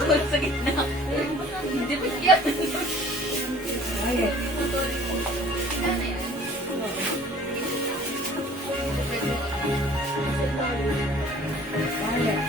Gawin sa gitna. Hindi pa siya. Ayan. Ano yan? Ayan.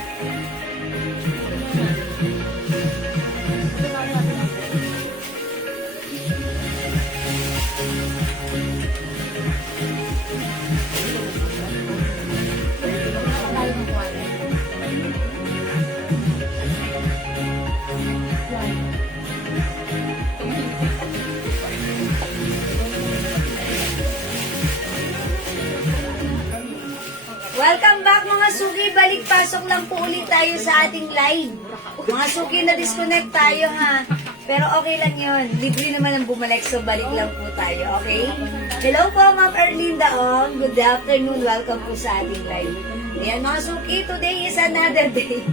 Welcome back mga suki. Balik pasok lang po ulit tayo sa ating live. Mga suki, na-disconnect tayo ha. Pero okay lang yun. Libre naman ang bumalik, so balik lang po tayo, okay? Hello po, Ma'am Erlinda Ong. Good afternoon. Welcome po sa ating live. Ayan mga suki, today is another day.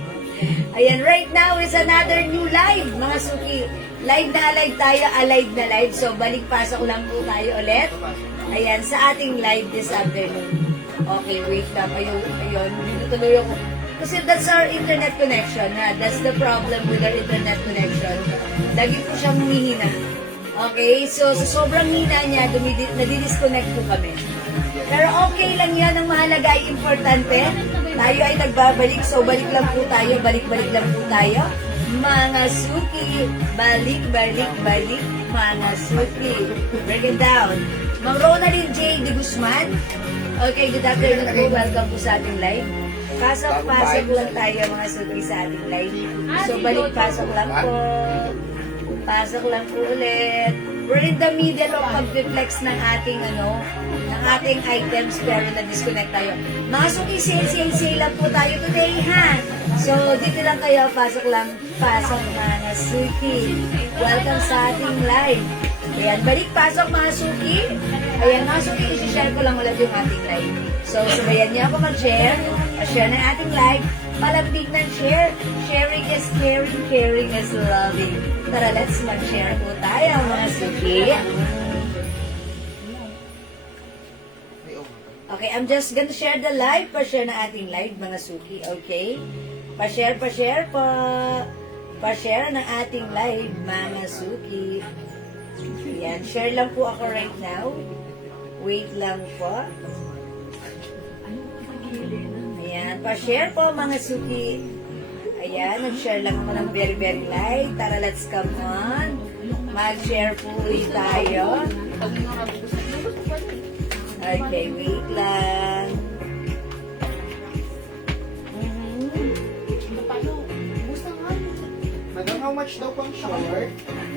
Ayan, right now is another new live, mga suki. Live na live tayo, alive na live. So balik pasok lang po tayo ulit. Ayan, sa ating live this afternoon. Okay, wait lang. Ayun. Tuloy ako. Kasi that's our internet connection, ha? That's the problem with our internet connection. Lagi po siyang humihina. Okay? So, sa sobrang hina niya, nadidisconnect po kami. Pero okay lang yan. Ang mahalaga ay importante. Tayo ay nagbabalik. So, balik lang po tayo. Balik-balik lang po tayo. Mga suki. Balik. Mga suki. Break it down. Mang Ronaldin J. De Guzman. Okay, good afternoon po. Welcome po sa ating live. Pasok lang tayo mga suki sa ating live. So, balik-pasok lang po. Pasok lang po ulit. We're in the middle of pag-reflex ng ating items pero na-disconnect tayo. Mga suki, sale lang po tayo today, ha? So, dito lang kayo. Pasok mga suki. Welcome sa ating live. Ayan, balik-pasok mga suki. Ayan, mga suki, isi-share ko lang ulit yung ating live. So, sabayan niyo ako mag-share. Share na ating live. Palambing ng share. Sharing is caring, caring is loving. Tara, let's mag-share po tayo, mga suki. Okay, I'm just gonna share the live. Pa-share na ating live, mga suki. Okay? Pa-share po. Pa-share ng ating live, mga suki. Ayan, share lang po ako right now. Wait lang po. Ayan, pa-share po mga suki. Ayan, nag-share lang ako ng very, very light. Tara, let's come on. Mag-share po ulit tayo. Okay, wait lang. Madam, how much daw pang short?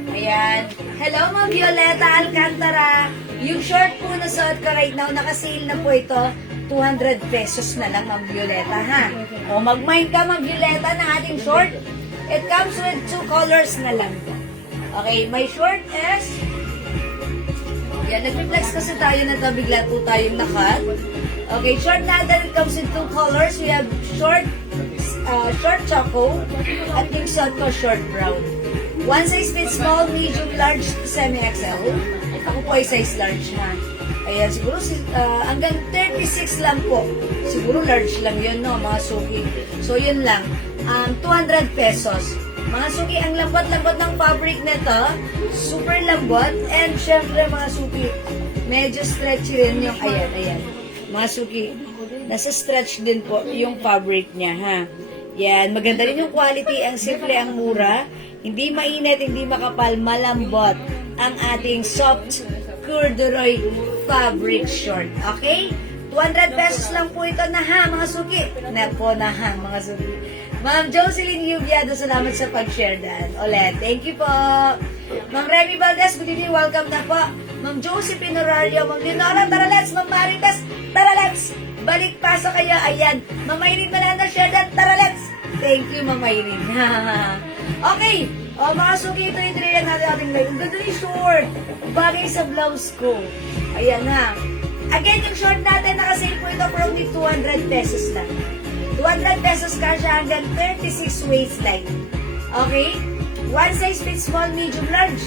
Ayan. Hello, Ma'am Violeta Alcantara. Yung short po na suot ko right now, nakasale na po ito. 200 pesos na lang, Ma'am Violeta, ha? O, mag-mind ka, Ma'am Violeta, ng ating short. It comes with 2 colors na lang. Okay, my short is... Yan, nag-reflex kasi tayo na bigla po tayong lakad. Okay, short natin, it comes in 2 colors. We have short choco at yung suot ko short brown. One size fits small, medium, large, semi-XL. Ako po ay size large na. Ayan, siguro hanggang 36 lang po. Siguro large lang yun, no, mga suki. So, yun lang. 200 pesos. Mga suki, ang lambot-lambot ng fabric nito. Super lambot. And syempre, mga suki, medyo stretchy rin yung, ayan. Mga suki, nasa stretch din po yung fabric niya, ha. Yan, maganda rin yung quality. Ang simple, ang mura. Hindi mainit, hindi makapal, malambot ang ating soft corduroy fabric short. Okay? 200 pesos lang po ito na ha, mga suki. Na ha, mga suki. Ma'am Jocelyn Yubiado, salamat sa pag-share dan. Ulit, thank you po. Ma'am Remy Valdez, good evening, welcome na po. Ma'am Josie Pinorario, Ma'am Leonora, tara let's. Ma'am Maritas, tara let's. Balik paso kayo, ayan. Ma'am Irene Malanda, share dan, tara let's. Thank you, Ma'am Irene. Okay. O, mga suki, ito yung trillion natin ating live. Ang ganda yung short. Bagay sa blouse ko. Ayan ha. Again, yung short natin, nakasale po ito for only 200 pesos lang. 200 pesos kasha hanggang 36 waistline. Okay? One size fits small, medium, large.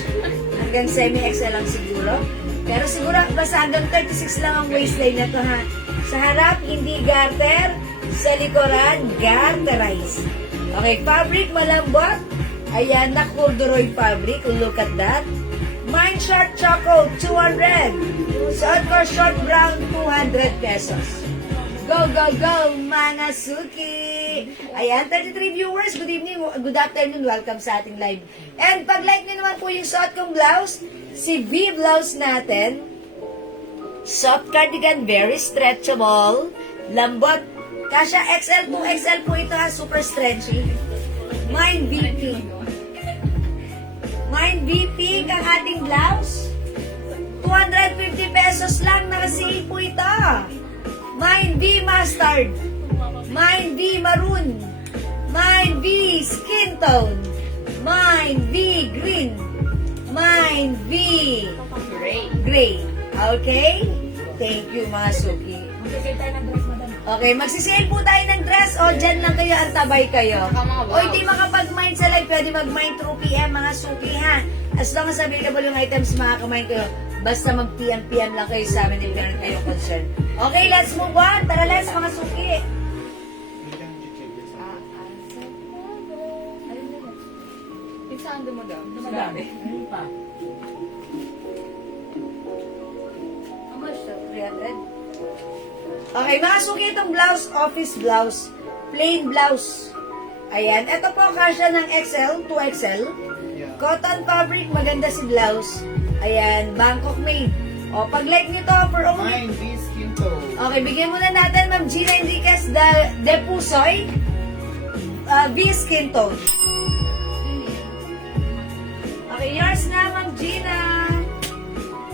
Hanggang semi-XL lang siguro. Pero siguro, basta hanggang 36 lang ang waistline na to ha. Sa harap, hindi garter. Sa likuran, garterized. Okay, fabric malambot. Ayan, na corduroy fabric. Look at that. Mine short choco, 200. Suot ko short brown, 200 pesos. Go, go, go, mga suki! Ayan, 33 viewers. Good evening, good afternoon. Welcome sa ating live. And pag-like nyo naman po yung suot kong blouse, si V blouse natin. Soft cardigan, very stretchable. Lambot. Kasha XL, 2XL po ito ha, super stretchy. Mine VP. Mine VP ang ating blouse. 250 pesos lang, nakasale po ito. Mine V mustard. Mine V maroon. Mine V skin tone. Mine V green. Mine V gray. Okay? Thank you, mga suki. Okay, magsisale po tayo ng dress. O, dyan lang kayo, antabay kayo. O, hindi makapag-mind sa live, pwede mag-mind through PM, mga suki, ha? As long as available yung items, makakamind kayo. Basta mag-PM lang kayo sa amin if meron kayong concern. Okay, let's move on. Tara, let's, mga suki. Saan dumadami? Madami. How much daw? 300. Okay, mga suki, itong blouse, office blouse, plain blouse. Ayan, ito po kasya ng XL, 2XL. Cotton fabric, maganda si blouse. Ayan, Bangkok made. O, pag-like nyo to, for only... Mine, V skin tone. Okay, bigyan muna natin, Ma'am Gina Enriquez, de Pusoy, V skin tone. Okay, yours na, Ma'am Gina.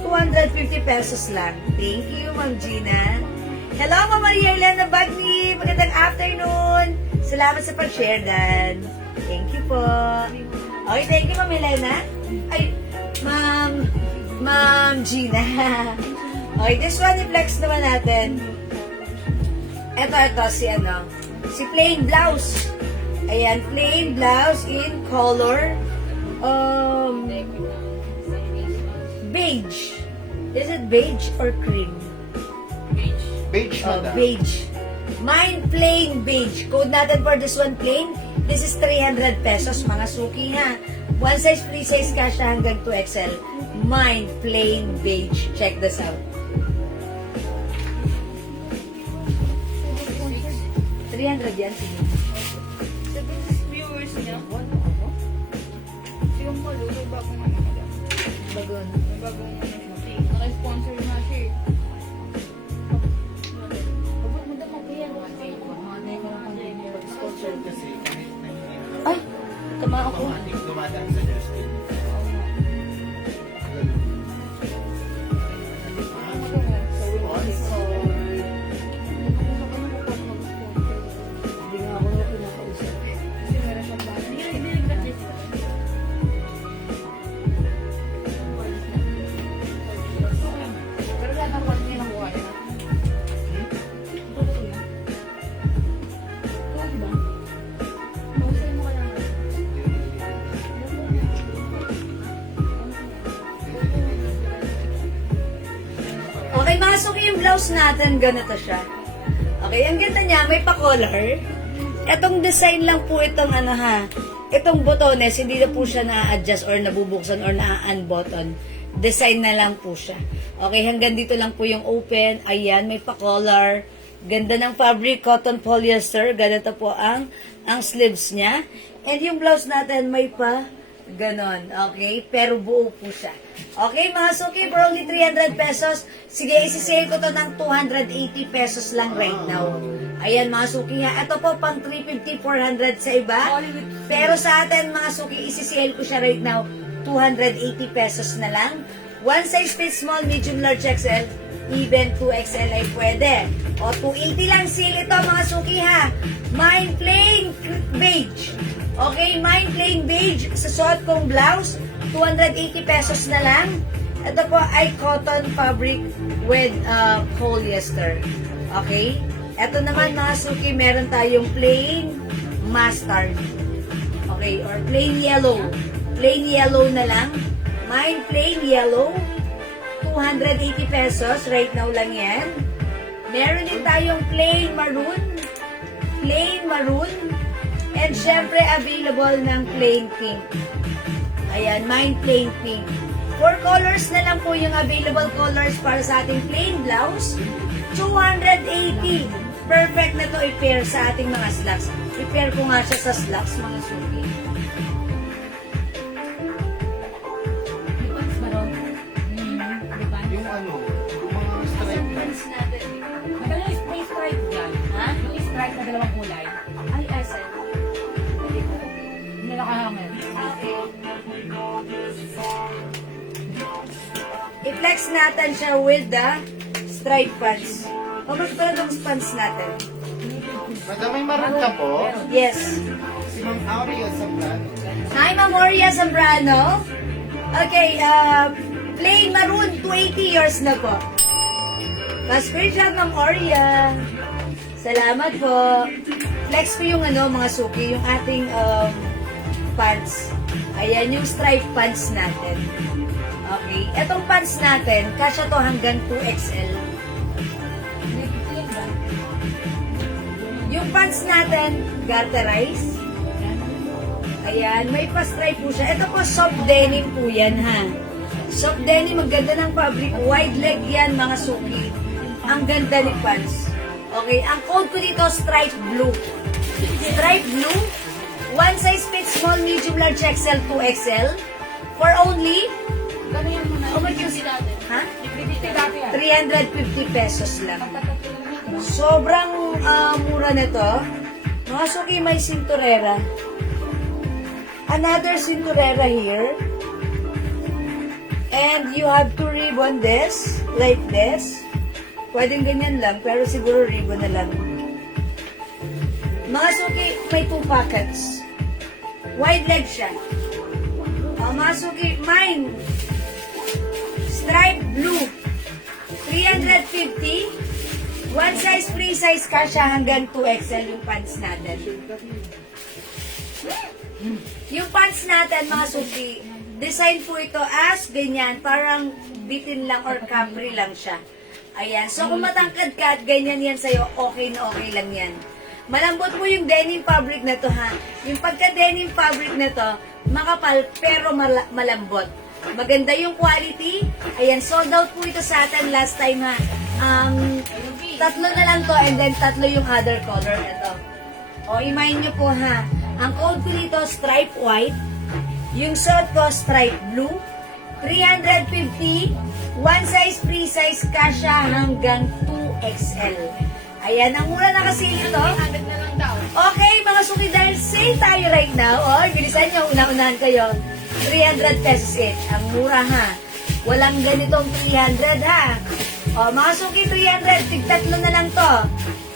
250 pesos lang. Thank you, Ma'am Gina. Hello, Ma'am Maria Elena Bagni. Magandang afternoon. Salamat sa pag-share, Dan. Thank you po. Okay, thank you, Ma'am Elena. Ay, Ma'am Gina. Okay, this one, i-flex naman natin. Ito, si plain blouse. Ayan, plain blouse in color, beige. Is it beige or cream? Beige, madam. Beige. Mine plain beige. Code natin for this one plain. This is 300 pesos, mga suki ha. One size, free size kasha hanggang 2XL. Mine plain beige. Check this out. 300 yan. Sige. Viewers niya. Sigong palo, may bagong ano ka dyan. Bagon. May bagong ano siya. Naka-sponsor na siya eh. Kapag mo dapat yan. Sponsor kasi kahit na hindi na Ay, tama ako. automatic dumadaan sa Justin. Hindi nga ako na pinakausap. Kasi meron siyang bago. Hindi nag-gratis ka. Pero lahat ng pag nakuha niya. Totoo yan. Totoo ba? Mausay mo ka lang. Okay, masok yung blouse natin. Ganito siya. Okay, ang ganda niya. May pa-color. Etong design lang po itong ano ha. Itong botones, hindi na po siya na-adjust or nabubuksan or na-unbutton. Design na lang po siya. Okay, hanggang dito lang po yung open. Ayan, may pa-color. Ganda ng fabric, cotton polyester. Ganito po ang sleeves niya. And yung blouse natin may pa ganon. Okay? Pero buo po siya. Okay, mga suki, for only 300 pesos. Sige, isi-sale ko to ng 280 pesos lang right now. Ayan, mga suki ha. Ito po, pang 350, 400 sa iba. Pero sa atin, mga suki, isi-sale ko siya right now. 280 pesos na lang. One size fit small, medium, large, XL. Even 2XL ay pwede. O, 280 lang sale ito, mga suki ha. Mine plain beige. Okay, mine plain beige sa suot kong blouse. 280 pesos na lang. Ito po ay cotton fabric with polyester. Okay? Ito naman, mga suki, meron tayong plain mustard. Okay, or plain yellow. Plain yellow na lang. Mine plain yellow. 280 pesos. Right now lang yan. Meron din tayong plain maroon. plain maroon, and syempre available ng plain pink. Ayan, mine plain pink. 4 colors na lang po yung available colors para sa ating plain blouse. 280. Perfect na to i-pair sa ating mga slacks. I-pair ko nga siya sa slacks, mga suki. Lipas ba ron? Lipas. Yung ano, yung mga stripe Pants natin. Maganda yung spray stripe dyan. Ha? Yung stripe na dalawang kulay. Ay, asan? Hindi nakahangin. Okay. I-flex natin siya with the striped pants. O, mas pala itong pants natin. Madam, may maroon ka po? Yes. Si Ma'am Aurea Zambrano. Hi, Mamoria Zambrano. Okay, plain maroon, 280 yours na po. Pa-screenshot, Ma'am Aurea. Salamat po. Flex ko yung mga suki, yung ating pants. Ayan, yung striped pants natin. Okay, etong pants natin, kasya to hanggang 2XL. Yung pants natin, garterize. Ayan, may pa-stripe po siya. Ito po, soft denim po yan, ha. Soft denim, ang ganda ng fabric. Wide leg yan, mga suki. Ang ganda ni pants. Okay, ang code ko dito, stripe blue. Stripe blue. One size fits small, medium, large, XL, 2XL. For only, Gano'n yung mga oh, mag-use dati. ha? Liquidity dati yan. 350 pesos lang. Sobrang mura nito. Mga suki, may sinturera. Another sinturera here. And you have to ribbon this, like this. Pwedeng ganyan lang, pero siguro ribbon na lang. Mga suki, may 2 pockets. Wide leg siya. Mga suki, mine. Stripe blue. 350. One size, free size ka siya hanggang 2XL yung pants natin. Yung pants natin, mga suki, design po ito as ganyan, parang bitin lang or capri lang siya. Ayan. So, kung matangkad ka at ganyan yan sa'yo, okay na okay lang yan. Malambot po yung denim fabric na to, ha. Yung pagka-denim fabric na to, makapal pero malambot. Maganda yung quality. Ayan, sold out po ito sa atin last time, ha. 3 na lang to and then 3 yung other color na to. O, imayin nyo po, ha. Ang code ko dito, stripe white. Yung suit ko, stripe blue. 350. One size, free size, kasha hanggang 2XL. Ayan, ang mura na kasi ito. 100 na lang daw. Okay, mga suki, dahil sale tayo right now. O, bilisan nyo, una-unahan kayo. 300 pesos it. Ang mura, ha. Walang ganitong 300, ha. O, mga suki, 300. Tig-3 na lang to.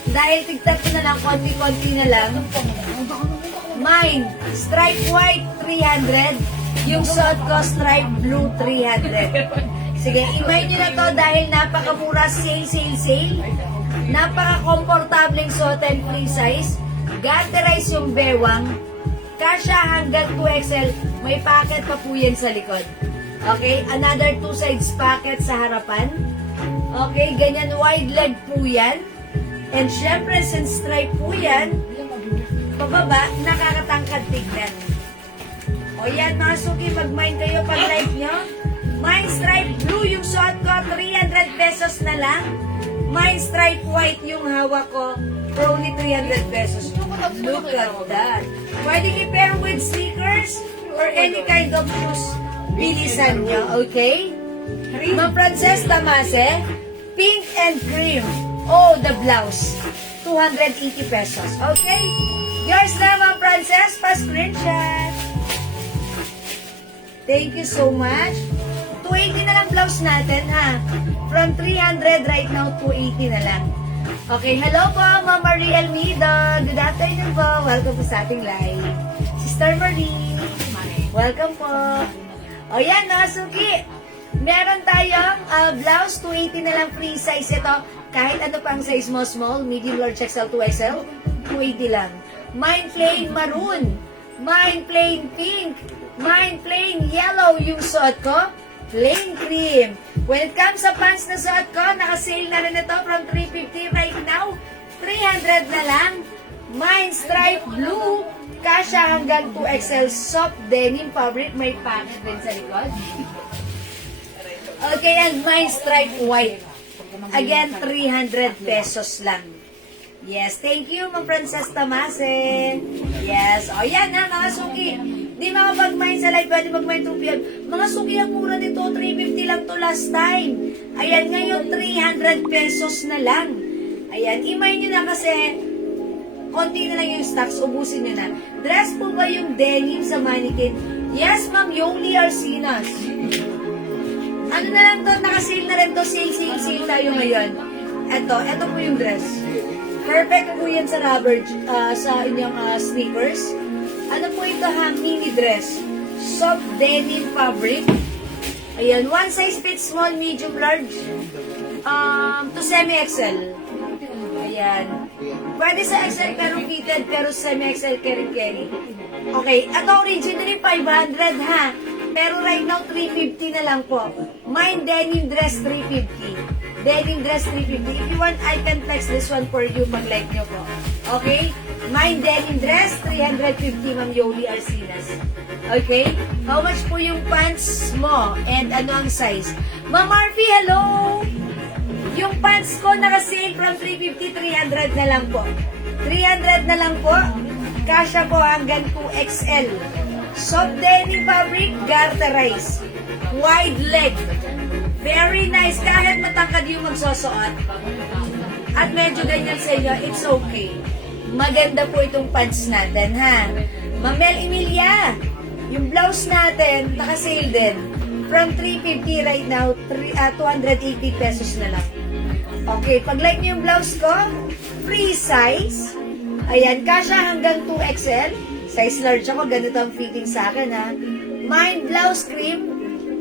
Dahil tig-3 na lang, konti-konti na lang. Mine, stripe white, 300. Yung suit ko, stripe blue, 300. Sige, imay nyo na to dahil napakamura, sale, sale, sale. Napaka-komportableng suot and free size. Garterize yung bewang. Kasha hanggang 2XL. May packet pa po yan sa likod. Okay, another 2 sides packet sa harapan. Okay, ganyan wide leg po yan. And syempre, since stripe po yan, pababa, nakakatangkad tignan. O yan, mga suki, mag-mind kayo pag like nyo. Mine stripe blue yung suot ko, 300 pesos na lang. Mine stripe white yung hawak ko, for only 300 pesos. Look at that. Pwede i-pair with sneakers or any kind of shoes. Bilisan nyo, okay? Ma'am Frances Damase, pink and cream. Oh, the blouse. 280 pesos. Okay? Yours na, Ma'am Frances. Pa-screenshot. Thank you so much. 280 na lang blouse natin, ha? From 300 right now, 280 na lang. Okay, hello po, Ma'am Marie Almeida. Good afternoon po. Welcome po sa ating live. Sister Marie. Welcome po. O yan, no, Suki. Meron tayong blouse, 280 na lang free size ito. Kahit ano pang size mo, small, medium, large, XL, 2XL, 280 lang. Mine plain maroon. Mine plain pink. Mine plain yellow yung suot ko. Plain cream. When it comes sa pants na suot ko, naka-sale na rin ito from 350 right now. 300 na lang. Mine Stripe Blue, kasya hanggang 2XL soft denim fabric. May packet din sa likod. Okay, and mine Stripe White. Again, 300 pesos lang. Yes, thank you, Ma'am Frances Tamase. Yes, o yan na, mga suki. Di makapag-mine sa live, pwede mag-mine 2 p.m. Mga suki, ang mura nito, 350 lang to last time. Ayan, ngayon, 300 pesos na lang. Ayan, i-mine nyo na kasi konti na lang yung stocks, ubusin nyo na. Dress po ba yung denim sa mannequin? Yes, Ma'am Yoli Arcinas. Ano na lang to, naka-sale na rin to, sale tayo ngayon. Ito po yung dress. Perfect po yan sa rubber, sa inyong sneakers. Ano po ito ha, mini dress. Soft denim fabric. Ayan, one size fits small, medium, large. To semi-XL. Ayan. Pwede sa XL pero fitted, pero semi-XL carry. Okay, ito originally 500 ha. Pero right now, 350 na lang po. Mine denim dress, 350. Denim dress, 350. If you want, I can text this one for you pag like nyo po. Okay? Mine denim dress, 350, Ma'am Yoli Arcinas. Okay? How much po yung pants mo? And ano ang size? Ma'am Marfie, hello! Yung pants ko naka-sale from 350, 300 na lang po. 300 na lang po. Kasya po hanggang 2XL. Soft denim fabric, garterize. Wide leg. Very nice. Kahit matangkad yung magsusuot. At medyo ganyan sa inyo, it's okay. Maganda po itong pants natin, ha? Mamel Emilia, yung blouse natin, naka-sale din. From 350 right now, 280 pesos na lang. Okay, pag like niyo yung blouse ko, free size. Ayan, kasya hanggang 2XL. Size large ako, ganito ang fitting sa akin, ha? Mine blouse cream,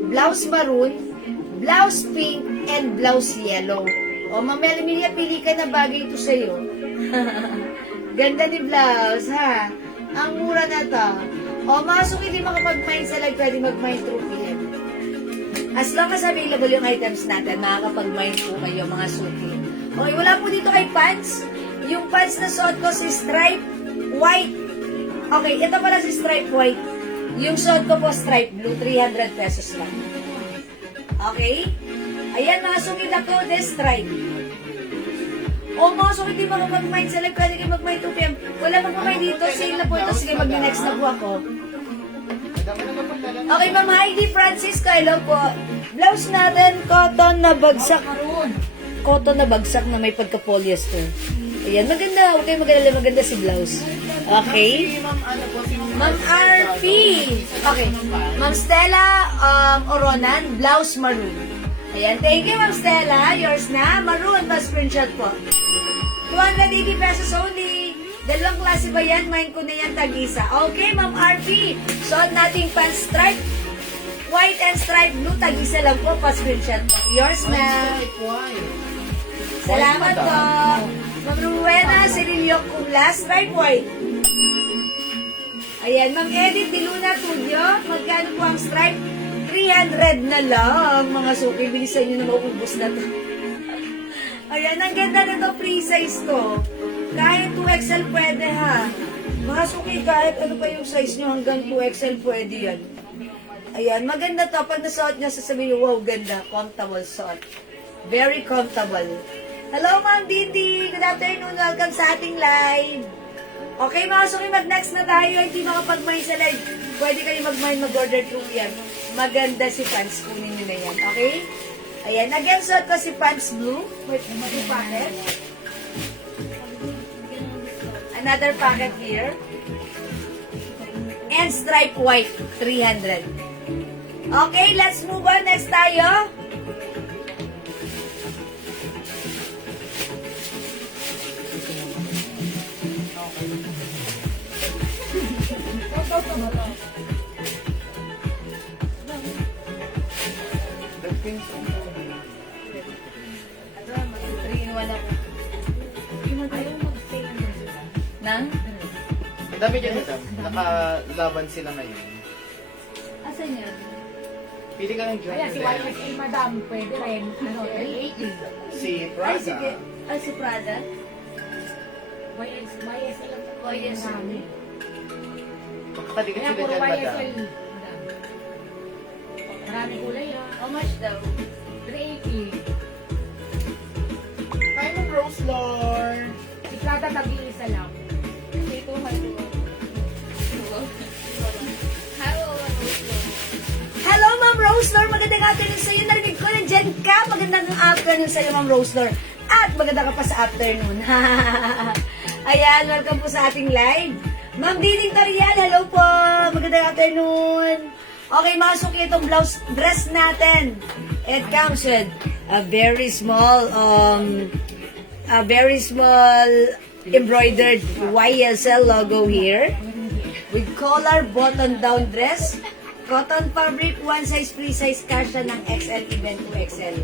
blouse maroon, blouse pink, and blouse yellow. O, Mamel Emilia, pili ka na, bagay ito sa'yo. Ganda ni blouse, ha? Ang mura na to. O, mga suki, di makapag-mine sa live, pwede mag-mine through PM. As long as available yung items natin, makakapag-mine po kayo, mga suki. Okay, wala po dito kay pants. Yung pants na suot ko si stripe white. Okay, ito pala si stripe white. Yung suot ko po stripe blue, 300 pesos lang. Okay? Ayan, mga suki na ko, this stripe. O mga suki, di makapag-mine sa live, pwede kayo mag-mine 2 p.m. Wala mag-mine dito, sale na po ito. Sige, mag-next na po ako. Okay, Ma'am Heidi Francisco, hello po. Blouse natin, cotton na bagsak. Cotton na bagsak na may pagka-polyester. Ayan, maganda. Huwag kayo mag-alala, maganda si blouse. Okay? Ma'am RP. Okay. Ma'am Stella Oronan, blouse maroon. Ayan, thank you, Ma'am Stella. Yours na. Maroon, pa screenshot po. 280 pesos only. Dalawang klase ba yan? Mine ko na yan, tag-isa. Okay, Ma'am RP. Suot nating pants stripe. White and stripe blue, tag-isa lang po. Pa-screenshot po. Yours na. Salamat po. Ma'am Ruena, Cirilio Kumla, stripe white. Ayan, Ma'am Edith Diluna Tulio. Magkano po ang stripe? 300 na lang. Mga suki, bilisan nyo na maubos na to. Ayan, ang ganda nito, free size to. Kahit 2XL pwede, ha. Mga suki, kahit ano pa yung size nyo, hanggang 2XL pwede yan. Ayan, maganda to. Pag nasuot nyo, sasabihin nyo, wow, ganda. Comfortable suot. Very comfortable. Hello, Ma'am Didi. Good afternoon. Welcome sa ating live. Okay, mga suki, mag-next na tayo. Hindi makapag-mine sa live. Pwede kayo mag-mine, mag-order through yan. Maganda si pants. Kunin nyo na yan. Okay? Ayan. Again, suot ko si pants blue. Wait, may packet. Another packet here. And stripe white, 300. Okay, let's move on. Next tayo. Nang? Ang dami dyan, madam. Nakalaban sila ngayon. Asan yun? Pili ka ng joint. Ayan, si YSA Madam, pwede rin. Ano, 380. Si Ay, Prada. sige. Ay, si Prada. YSA lang. YSL. Makakadikit Kaya sila puro dyan, madam. YSL. Madam. Marami kulay ah. How much daw? 380. Hi, Ma'am Rose Lord. Si Prada tag-iisa lang. Ito, hello. Hello, Hello, Ma'am Roselor. Magandang afternoon sa'yo. Narinig ko na dyan ka. Magandang afternoon sa'yo, Ma'am Roselor. At maganda ka pa sa afternoon. Ayan, welcome po sa ating live. Ma'am Dining Tarian, hello po. Magandang afternoon. Okay, mga suki, itong blouse dress natin. It comes with a very small embroidered YSL logo here. With collar button-down dress. Cotton fabric, one size, free size, kasha ng XL, even 2XL.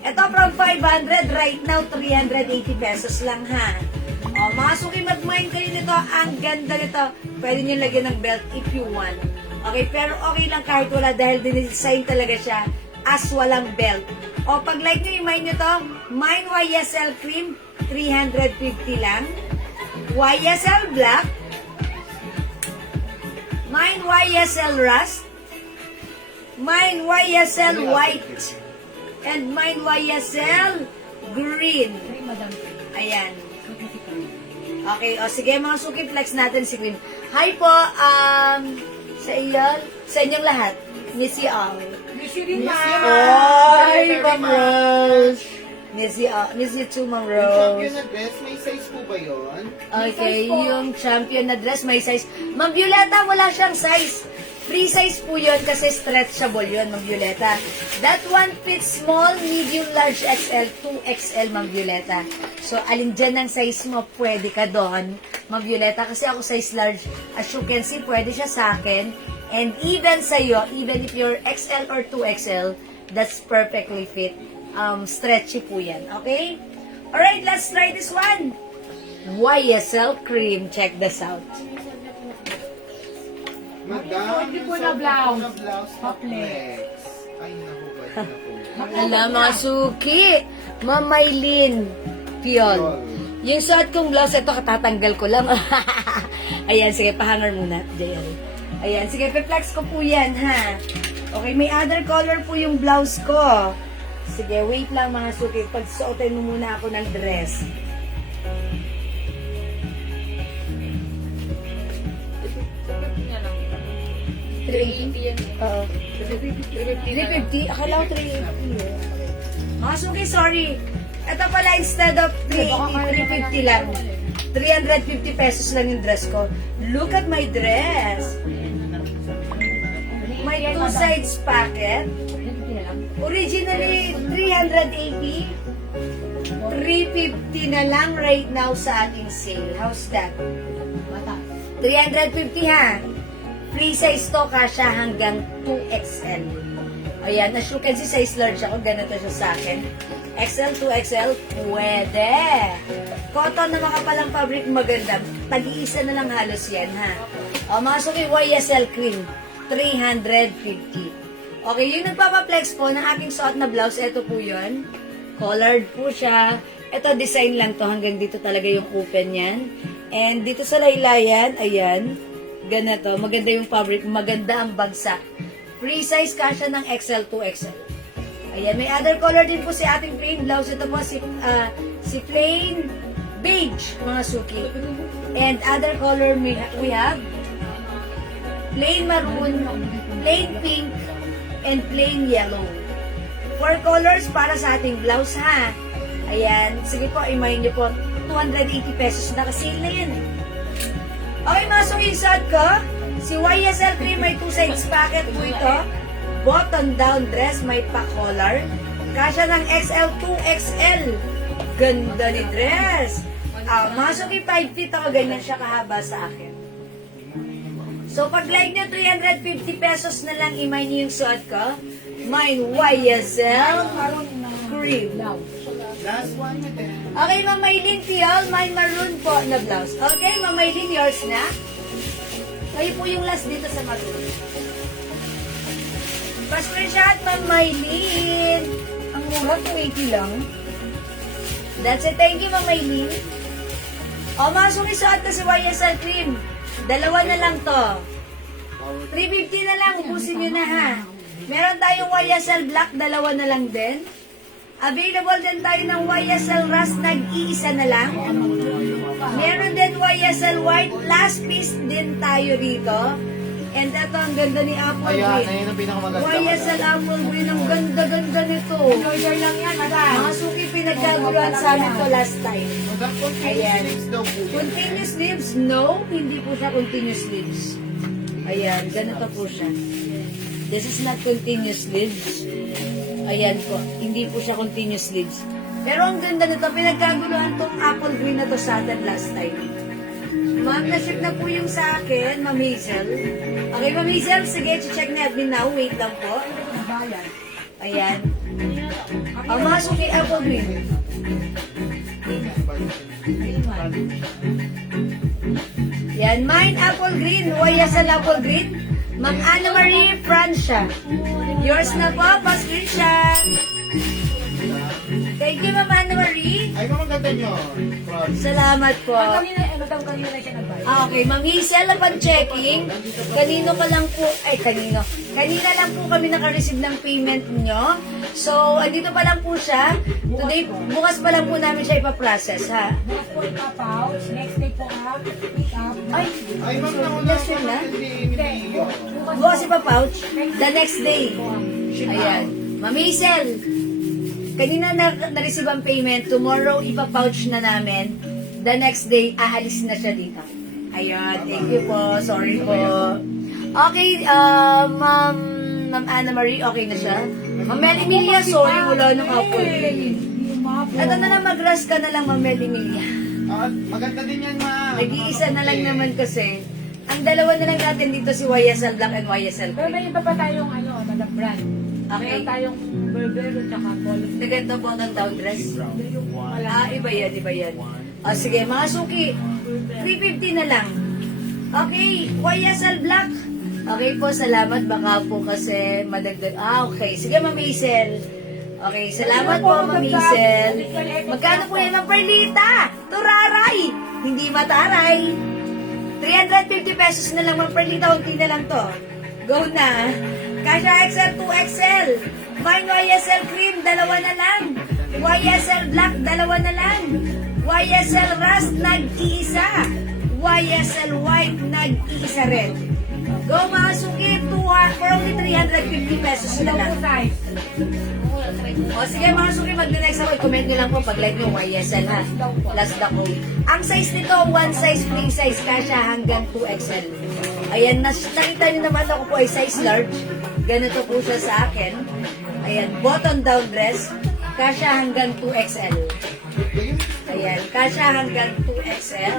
Ito from 500, right now 380 pesos lang ha. O, mga suki, mag-mind kayo nito. Ang ganda nito. Pwede nyo lagyan ng belt if you want. Okay, pero okay lang kahit wala dahil dinesign talaga siya as walang belt. O, pag like nyo, i-mind nyo to, mine YSL cream, 350 lang. YSL black, mine YSL rust, mine YSL white, and mine YSL green. Ay, madam. Ayan. Okay, o sige, mga suki, flex natin si Queen. Hi po, sa inyong lahat, Miss you all. Miss you rin, Miss ma'am. you, ma'am. Ay, Very Ma'am much. Rose. Miss you too, Ma'am Yung champion Rose. na dress, may size po ba yun? Okay, size po. yung champion na dress, may size. Ma'am Violeta, wala siyang size. Free size po yun kasi stretchable yun, Ma'am Violeta. That one fits small, medium, large, XL, 2XL, Ma'am Violeta. So, alin dyan ang size mo, pwede ka doon, Ma'am Violeta. Kasi ako size large. As you can see, pwede siya sa akin. And even sa'yo, even if you're XL or 2XL, that's perfectly fit. Stretchy po yan, okay? Alright, let's try this one. YSL cream. Check this out. Madam, Hindi yung po na suot blouse. na blouse, Topless. topless. Ay, naku, naku. Alam, mga suki. Mamaylin. Piol. Yung suot kong blouse, ito katatanggal ko lang. Ayan, sige, pahanger muna. Diyan. Ayan, sige, pe-flex ko po yan, ha. Okay, may other color po yung blouse ko. Sige, wait lang mga suki. Pagsuotin mo muna ako ng dress. Oo. 350? Akala ko 380 eh. Mga suki, sorry. Ito pala, instead of 380, 350 lang. 350 pesos lang yung dress ko. Look at my dress. May two sides pocket. Originally, 380. 350 na lang right now sa ating sale. How's that? 350 ha. Free size to, kasha hanggang 2XL. Ayan, as you can see, size large ako. Ganito siya sa akin. XL, 2XL, pwede. Cotton na makapalang fabric, maganda. Tag-iisa na lang halos yan, ha? O, mga suki, YSL cream, 350. Okay, yung nagpapaplex po ng aking suot na blouse, ito po yun. Collared po siya. Ito, design lang to. Hanggang dito talaga yung open yan. And dito sa laylayan, ayan, ganito. Maganda yung fabric. Maganda ang bagsak. Free size kasha ng XL to XL. Ayan, may other color din po si ating plain blouse. Ito po si plain beige, mga suki. And other color we have plain maroon, plain pink, and plain yellow. 4 colors para sa ating blouse, ha? Ayan. Sige po, i-mind nyo po. 280 pesos na kasi na yan. Okay, mga suki-suot ko. Si YSL cream may 2 sides pocket po ito. Button down dress, may pa-collar. Kasya ng XL to XL. Ganda ni dress. Mga suki, 5 feet ako. Ganyan siya kahaba sa akin. So, pag like nyo, 350 pesos na lang i-mind nyo yung suot ko. Mine YSL cream. Last one, madam. Okay, Ma'am Maylin Piol, may maroon po na blouse. Okay, Ma'am Maylin, yours na. Kayo po yung last dito sa maroon. Pa-screenshot, Ma'am Maylin. Ang mura, 280 lang. That's it. Thank you, Ma'am Maylin. O, mga sukisuot na si YSL cream. Dalawa na lang to. 350 na lang, ubusin nyo na ha. Meron tayong YSL Black, dalawa na lang din. Available din tayo ng YSL Rust, nag-iisa na lang. Meron din YSL White, last piece din tayo dito. And ito, ang ganda ni Apple Ayan, Green. ayun ang pinakamaganda. YSL Apple Green, ang ganda-ganda nito. Order lang yan, madam. Mga suki pinagkaguluhan sa amin to last time. Madam, Ayan. continuous daw po yan. Continuous sleeves? No, hindi po siya continuous sleeves. Ayan, ganito po siya. This is not continuous sleeves. Ayan po, hindi po siya continuous sleeves. Pero ang ganda nito, pinagkaguluhan tong apple green na to sa atin last time. Ma'am, na-ship na po yung sa akin, Ma'am Hazel. Okay, Ma'am Hazel, sige, check na admin now. Wait lang po. Ayan. Ang mga suki apple green. Yan, mine apple green. YSL apple green. Ma'am Anna Marie Francia. Yours na po, pa-screenshot. Thank you, Ma'am Anna Marie. Ay, mamaganda nyo. Promise. Salamat po. Kanina siya nag-buy. Okay, Ma'am Hazel, upon checking, kanino pa lang po, kanina lang po kami naka-receive ng payment nyo. So, andito pa lang po siya. Today, bukas pa lang po namin siya ipaprocess, ha? Bukas po ipapouch. Next day po pick up. Ay, Ay, ma'am, nauna Yes, ako na? hindi. bukas ipapouch, the next day. Ayan. Ma'am Hazel, kanina na-receive ang payment, tomorrow ipapouch na namin. The next day, aalis na siya dito. Ayun, thank you po. Sorry po. Okay, Ma'am Anna Marie, okay na siya? Ma'am Mel Emilia, sorry, wala nung apple. Ito na lang, mag-rush ka na lang, Ma'am Mel Emilia. Ah, maganda din yan, ma'am. Nag-iisa na lang naman kasi. Ang dalawa na lang natin dito si YSL Black and YSL Pero may Green. iba pa tayong madam brand. Okay. Meron tayong Burberry at saka Polo. The ganito po ng down dress. Yung Iba yan, iba yan. Sige, mga suki, 350 na lang. Okay, YSL Black. Okay po, salamat. Baka po kasi madagdag. Okay. Sige, Ma'am Hazel. Okay, salamat po, Ma'am Hazel. Magkano po yan, Ma'am Perlita? Turaray! Hindi mataray. 350 pesos na lang, Ma'am Perlita. Unti na lang to. Go na. Kasha XL, 2XL. Mine YSL Cream, dalawa na lang. YSL Black, dalawa na lang. YSL Rust, nag-iisa. YSL White, nag-iisa rin. Go mga suki, for only 350 pesos na lang. O sige mga suki, mag-next ako. I-comment nyo lang po pag like nyo YSL ha. Last the code. Ang size nito, one size, free size, kasha hanggang 2XL. Ayan, nakita nyo naman ako po ay size large. Ganito po siya sa akin. Ayan, button down dress. Kasha hanggang 2XL. Ayan, kasha hanggang 2XL.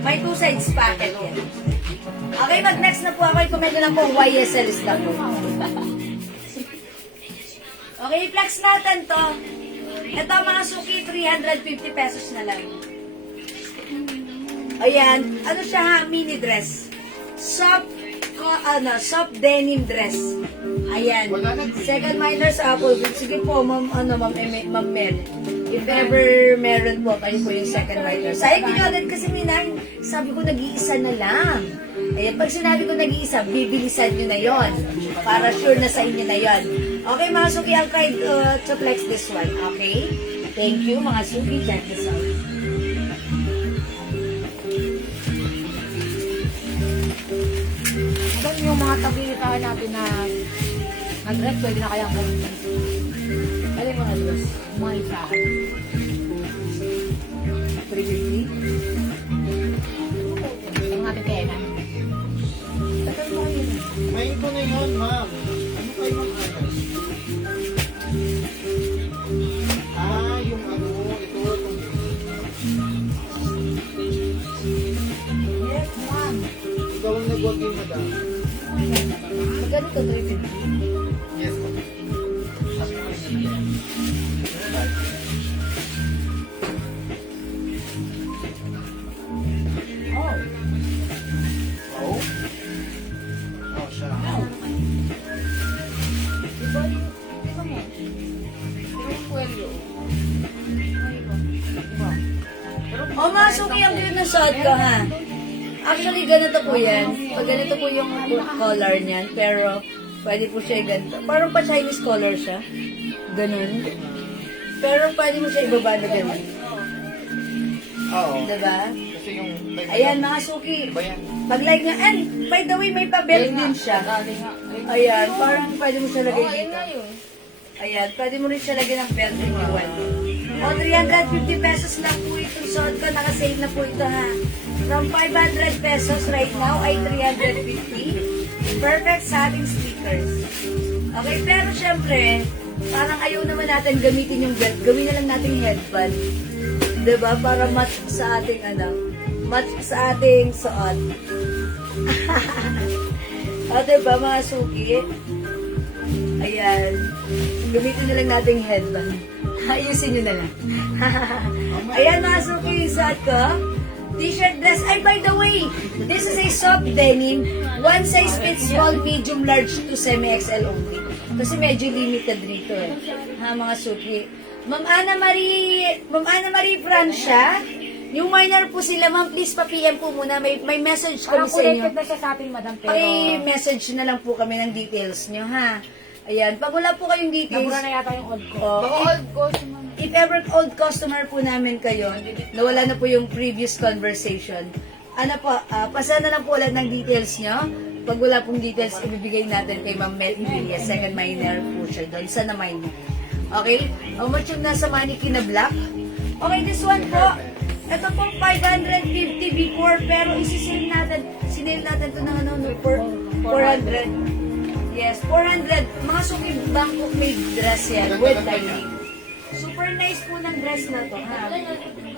May two sides packet yan. Okay, mag-next na po ako. I-comment nyo lang po YSL is the po. Okay, flex natin to. Ito mga suki, 350 pesos na lang. Ayan, ano siya ha? Mini dress. Soft denim dress. Ayan. Second minors apple. Sige po, Ma'am Mel. If ever meron po, kayo po yung second minor. Sayang din agad kasi minay. Sabi ko nag-iisa na lang. Ayan, pag sinabi ko nag-iisa, bibilisan nyo na yon. Para sure na sa inyo na yon. Okay, mga suki, I'll try to flex this one. Okay? Thank you, mga suki. Check this out. Hanggang yung mga tabilitahan natin na nag-dress, pwede na kayang gamitin. Alin mga dress? Mga isa. 350? Ang natin tena. May ito na yun, ma'am. Ano kayo ma'am ayos? Yung ano, ito. Yes, ma'am. Ikaw ang nag-work yung madam. Magkano to 350? Yes, ma'am. Sabi ko yun. Oh. Oh? Oh, siya. Iba mo. Iba yung kwelyo. O, mga suki, ang cute na suot ko, ha? Actually, ganito po yan. Pag ganito po yung color niyan, pero pwede po siya ganito. Parang pa Chinese color siya. Ganun. Pero pwede mo siya ibaba na ganun. Oo. Diba? Kasi yung... Ayan, mga suki. Iba yan. Pag like nga, and by the way, may pa-belt din siya. Ayan, parang pwede mo siya lagay dito. Ayan, pwede mo rin siya lagyan ng belt if you want. O, 350 pesos lang po itong suot ko. Nakasave na po ito, ha. From 500 pesos right now ay 350. Perfect sa ating stickers. Okay, pero syempre, parang ayaw naman natin gamitin yung belt. Gawin na lang natin headband. Diba? Para match sa ating, match sa ating suot. O, diba, mga suki? Ayan. Gamitin na lang natin headband. Ayusin nyo na lang. Ayan, mga suki, yung suot ko. T-shirt dress. Ay, by the way, this is a soft denim. One size fits all, medium, large to semi-XL only. Kasi medyo limited rito eh. Ha, mga suki. Ma'am Ana Marie Francia, yung minor po sila, ma'am, please pa-PM po muna. May message kami Parang sa inyo. connected na siya sa atin, madam, pero... Paki-message na lang po kami ng details nyo, ha? Ayan, pag wala po kayong details, Nabura na yata yung old ko. Baka old customer. if ever old customer po namin kayo, nawala na po yung previous conversation, ano po, pasa na lang po ulit ng details nyo. Pag wala pong details, ibibigay natin kay Ma'am Mel Ibelia, second minor po siya doon, sa na-mine. Okay? How much yung nasa mannequin na black? Okay, this one po, ito pong 550 before, pero isi-sale natin, sinale natin ito ng for 400. Yes, 400. Mga suki Bangkok made dress yan, with lining. Super nice po ng dress na to, ha?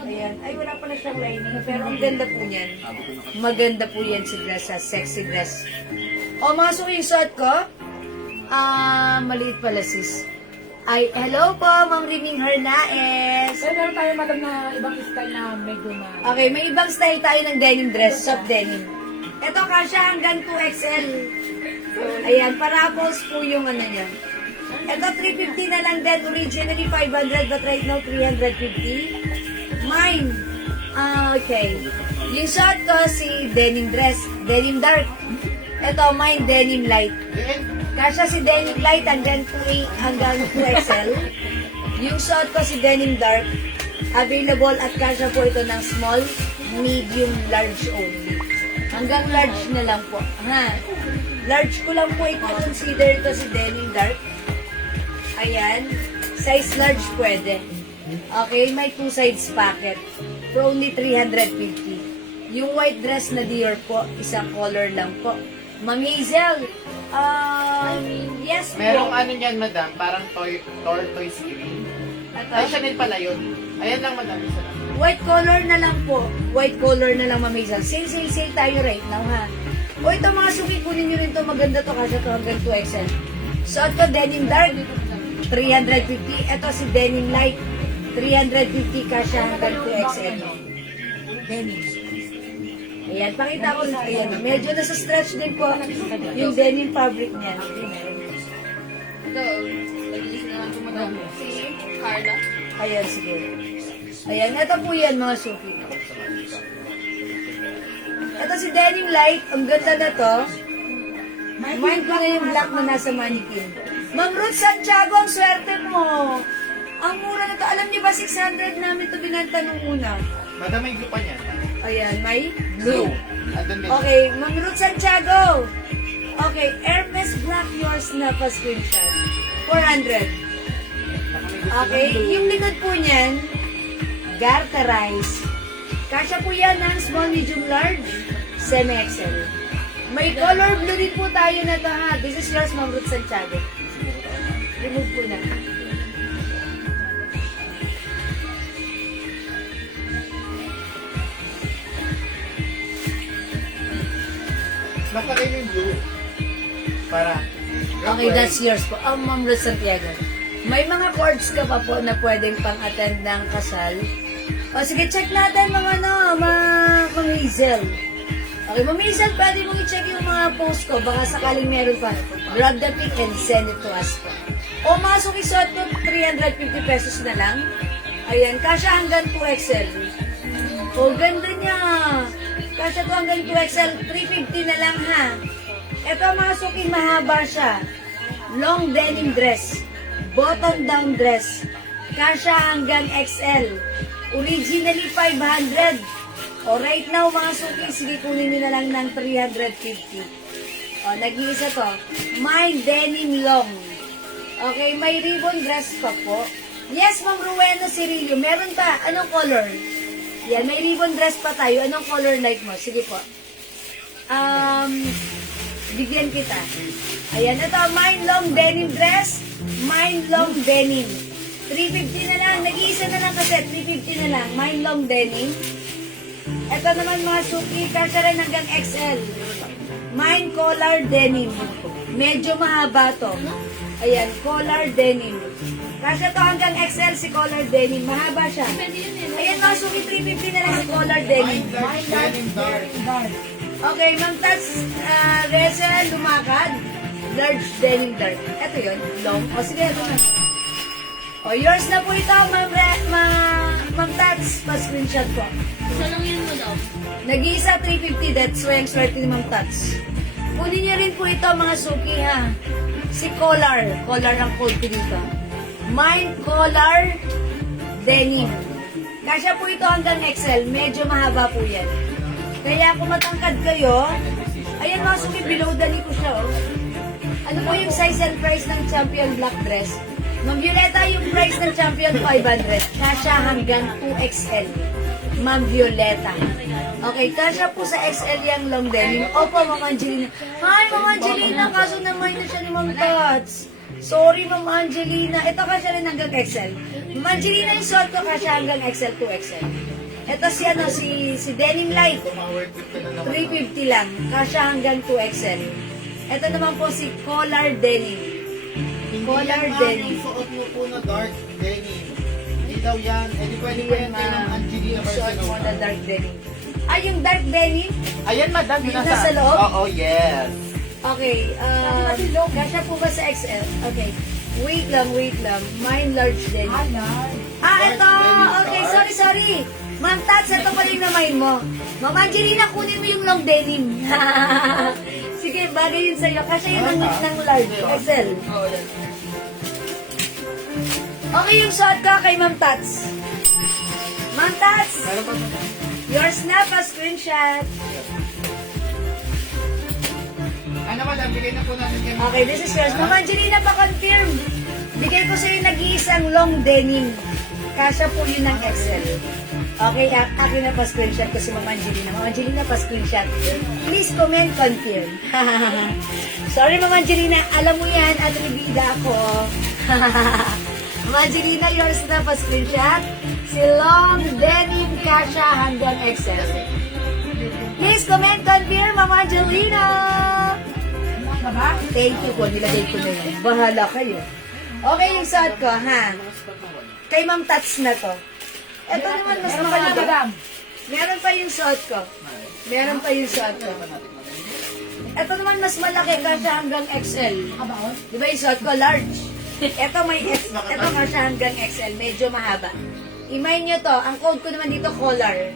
Ayan. Ay, wala pala siyang lining, pero ang ganda po niyan. Maganda po yan si dress, ha? Sexy dress. O, mga suki, yung suot ko, maliit pala sis. Ay, hello po, Ma'am Riming Hernaez. Pero meron tayo, madam, na ibang style na medyo na... Okay, may ibang style tayo ng denim dress, soft denim. Ito kasya hanggang 2XL. Ayan, parables po yung ano niya. Ito 350 na lang din, originally 500 but right now 350. Mine. Okay. Yung shot ko si denim dress, denim dark. Ito mine denim light. Kasya si denim light hanggang 2XL. Yung shot ko si denim dark, available at kasya po ito ng small, medium, large only. Hanggang large na lang po. Ha? Large ko lang po ito. Consider ito si denim dark. Ayan. Size large pwede. Okay, may two sides pocket. For only 350. Yung white dress na Dior po, isang color lang po. Ma'am Hazel, yes po. Merong ano niyan, madam, parang tortoise green. Ay, Chanel pala yun. Ayan lang, madam, isa lang. White color na lang po. White color na lang, Ma'am Hazel. Sale tayo right now, ha? O ito mga suki, kunin nyo rin to. Maganda to kasi to hanggang 2XL. Suot ko denim dark, 350. Ito si denim light, 350 kasi hanggang 2XL. Denim. Ayan, pakita ko rin. Ayan, medyo nasa stretch din po yung denim fabric niya. Ito, nag-iis na lang po, madam. Si Carla. Ayan, sige. Ayan, ito po yan mga suki. Ito si denim light. Ang ganda na to. Mind ko na yung black na nasa mannequin. Ma'am Ruth Santiago, ang swerte mo. Ang mura na to. Alam niyo ba, 600 namin ito binanta nung una. Madam, may glue pa niyan. Ayan, may blue. Andun din. Okay, Ma'am Ruth Santiago. Okay, Hermes Black yours na pa screenshot. 400. Okay, yung likod po niyan, garterize. Kasya po yan ng small, medium, large, semi-XL. May color blue din po tayo na ito, ha. This is yours, Ma'am Ruth Santiago. Remove po na. Nakalagay yung blue. Para. Okay, that's yours po. Ma'am Ruth Santiago. May mga cords ka pa po na pwedeng pang-attend ng kasal. O sige, check natin mga Ma'am Hazel. Okay, Ma'am Hazel, pwede mong i-check yung mga post ko. Baka sakaling meron pa. Grab the pic and send it to us po. O mga sukisot ko, 350 pesos na lang. Ayan, kasya hanggang 2XL. Oh, ganda niya. Kasya to hanggang 2XL, 350 na lang ha. Ito mga suki, mahaba siya. Long denim dress. Button down dress. Kasya hanggang XL. Originally 500. O right now mga suki, sige kunin nyo na lang ng 350. O, nag-iisa to. My denim long. Okay, may ribbon dress pa po. Yes, Ma'am Rowena Cirillo. Meron pa. Anong color? Yan, may ribbon dress pa tayo. Anong color like mo? Sige po. Bigyan kita. Ayan, ito. Mine long denim dress. Mine long denim. 350 na lang. Nag-iisa na lang kasi. 350 na lang. Mine long denim. Ito naman mga suki. Kasya rin hanggang XL. Mine collar denim. Medyo mahaba to. Ayan, collar denim. Kasya to hanggang XL si collar denim. Mahaba siya. Ayan mga suki, 350 na lang si collar denim. Denim dark. Okay, Ma'am Tats, Reza Lumakad. Large denim dark. Ito yun, long. O sige, ito na. O, yours na po ito, Ma'am Tats. Pa-screenshot po. Isa lang yun mo daw. Nag-iisa 350, that's why ang swerte ni Ma'am Tats. Kunin niyo rin po ito mga suki ha. Si collar. Collar ang code ko dito. Mine collar denim. Kasya po ito hanggang XL. Medyo mahaba po yan. Kaya kung matangkad kayo, ayan mga suki, below the knee ko siya. Oh. Ano po yung size and price ng champion black dress? Ma'am Violeta, yung price ng champion 500. Kasya hanggang 2XL. Ma'am Violeta. Okay, kasya po sa XL yung long denim. Opo, Ma'am Angelina. Hi, Ma'am Angelina. Kaso naman na siya ni Ma'am Tats. Sorry, Ma'am Angelina. Ito kasya rin hanggang XL. Ma'am Angelina, yung suot ko kasya hanggang XL, 2XL. Ito si Denim Light. 350 lang. Kasya hanggang 2XL. Ito naman po si Collar Denim. Collar denim. Yung suot mo po na dark denim. Hindi daw yan. Eh, di pwede po yan kayo ng Angelina Suot mo na Barcelona. dark denim. Ah, yung dark denim? Ayan, madam. Yun Yung nasa loob? Oo, yes. Okay, kasya po ba sa XL? Okay. Wait lang. Mine large denim. Ito! Okay, sorry. Ma'am Tats, ito pala yung namain mo. Ma'am Angelina, kunin mo yung long denim. Sige, bagay yun sa'yo. Kasya yun ng large, XL. Okay, yung suot ka kay Ma'am Tats. Ma'am Tats, Meron pa po. yours na pa screenshot. Ano madam, bigay na po natin kayo. Okay, this is yours. Ma'am Angelina, pa-confirm. Bigay ko sa'yo nag-iisang long denim. Kasya po yun ng XL. Okay, akin na pa-screenshot ko si Ma'am Angelina. Ma'am Angelina, pa-screenshot. Please comment, confirm. Sorry, Ma'am Angelina. Alam mo yan, at ribida ako. Ma'am Angelina, yours na pa-screenshot. Si long denim kasya hanggang XL. Please comment, confirm, Ma'am Angelina. Thank you po, nilagay ko na yan. Bahala kayo. Okay, yung suot ko, ha? Kay Ma'am Tats na to. Ito naman mas mahaba. Meron pa yung suot ko. Ito naman mas malaki kasi hanggang XL. Di ba yung suot ko large? Ito kasi hanggang XL. Medyo mahaba. Imay nyo to. Ang code ko naman dito, collar.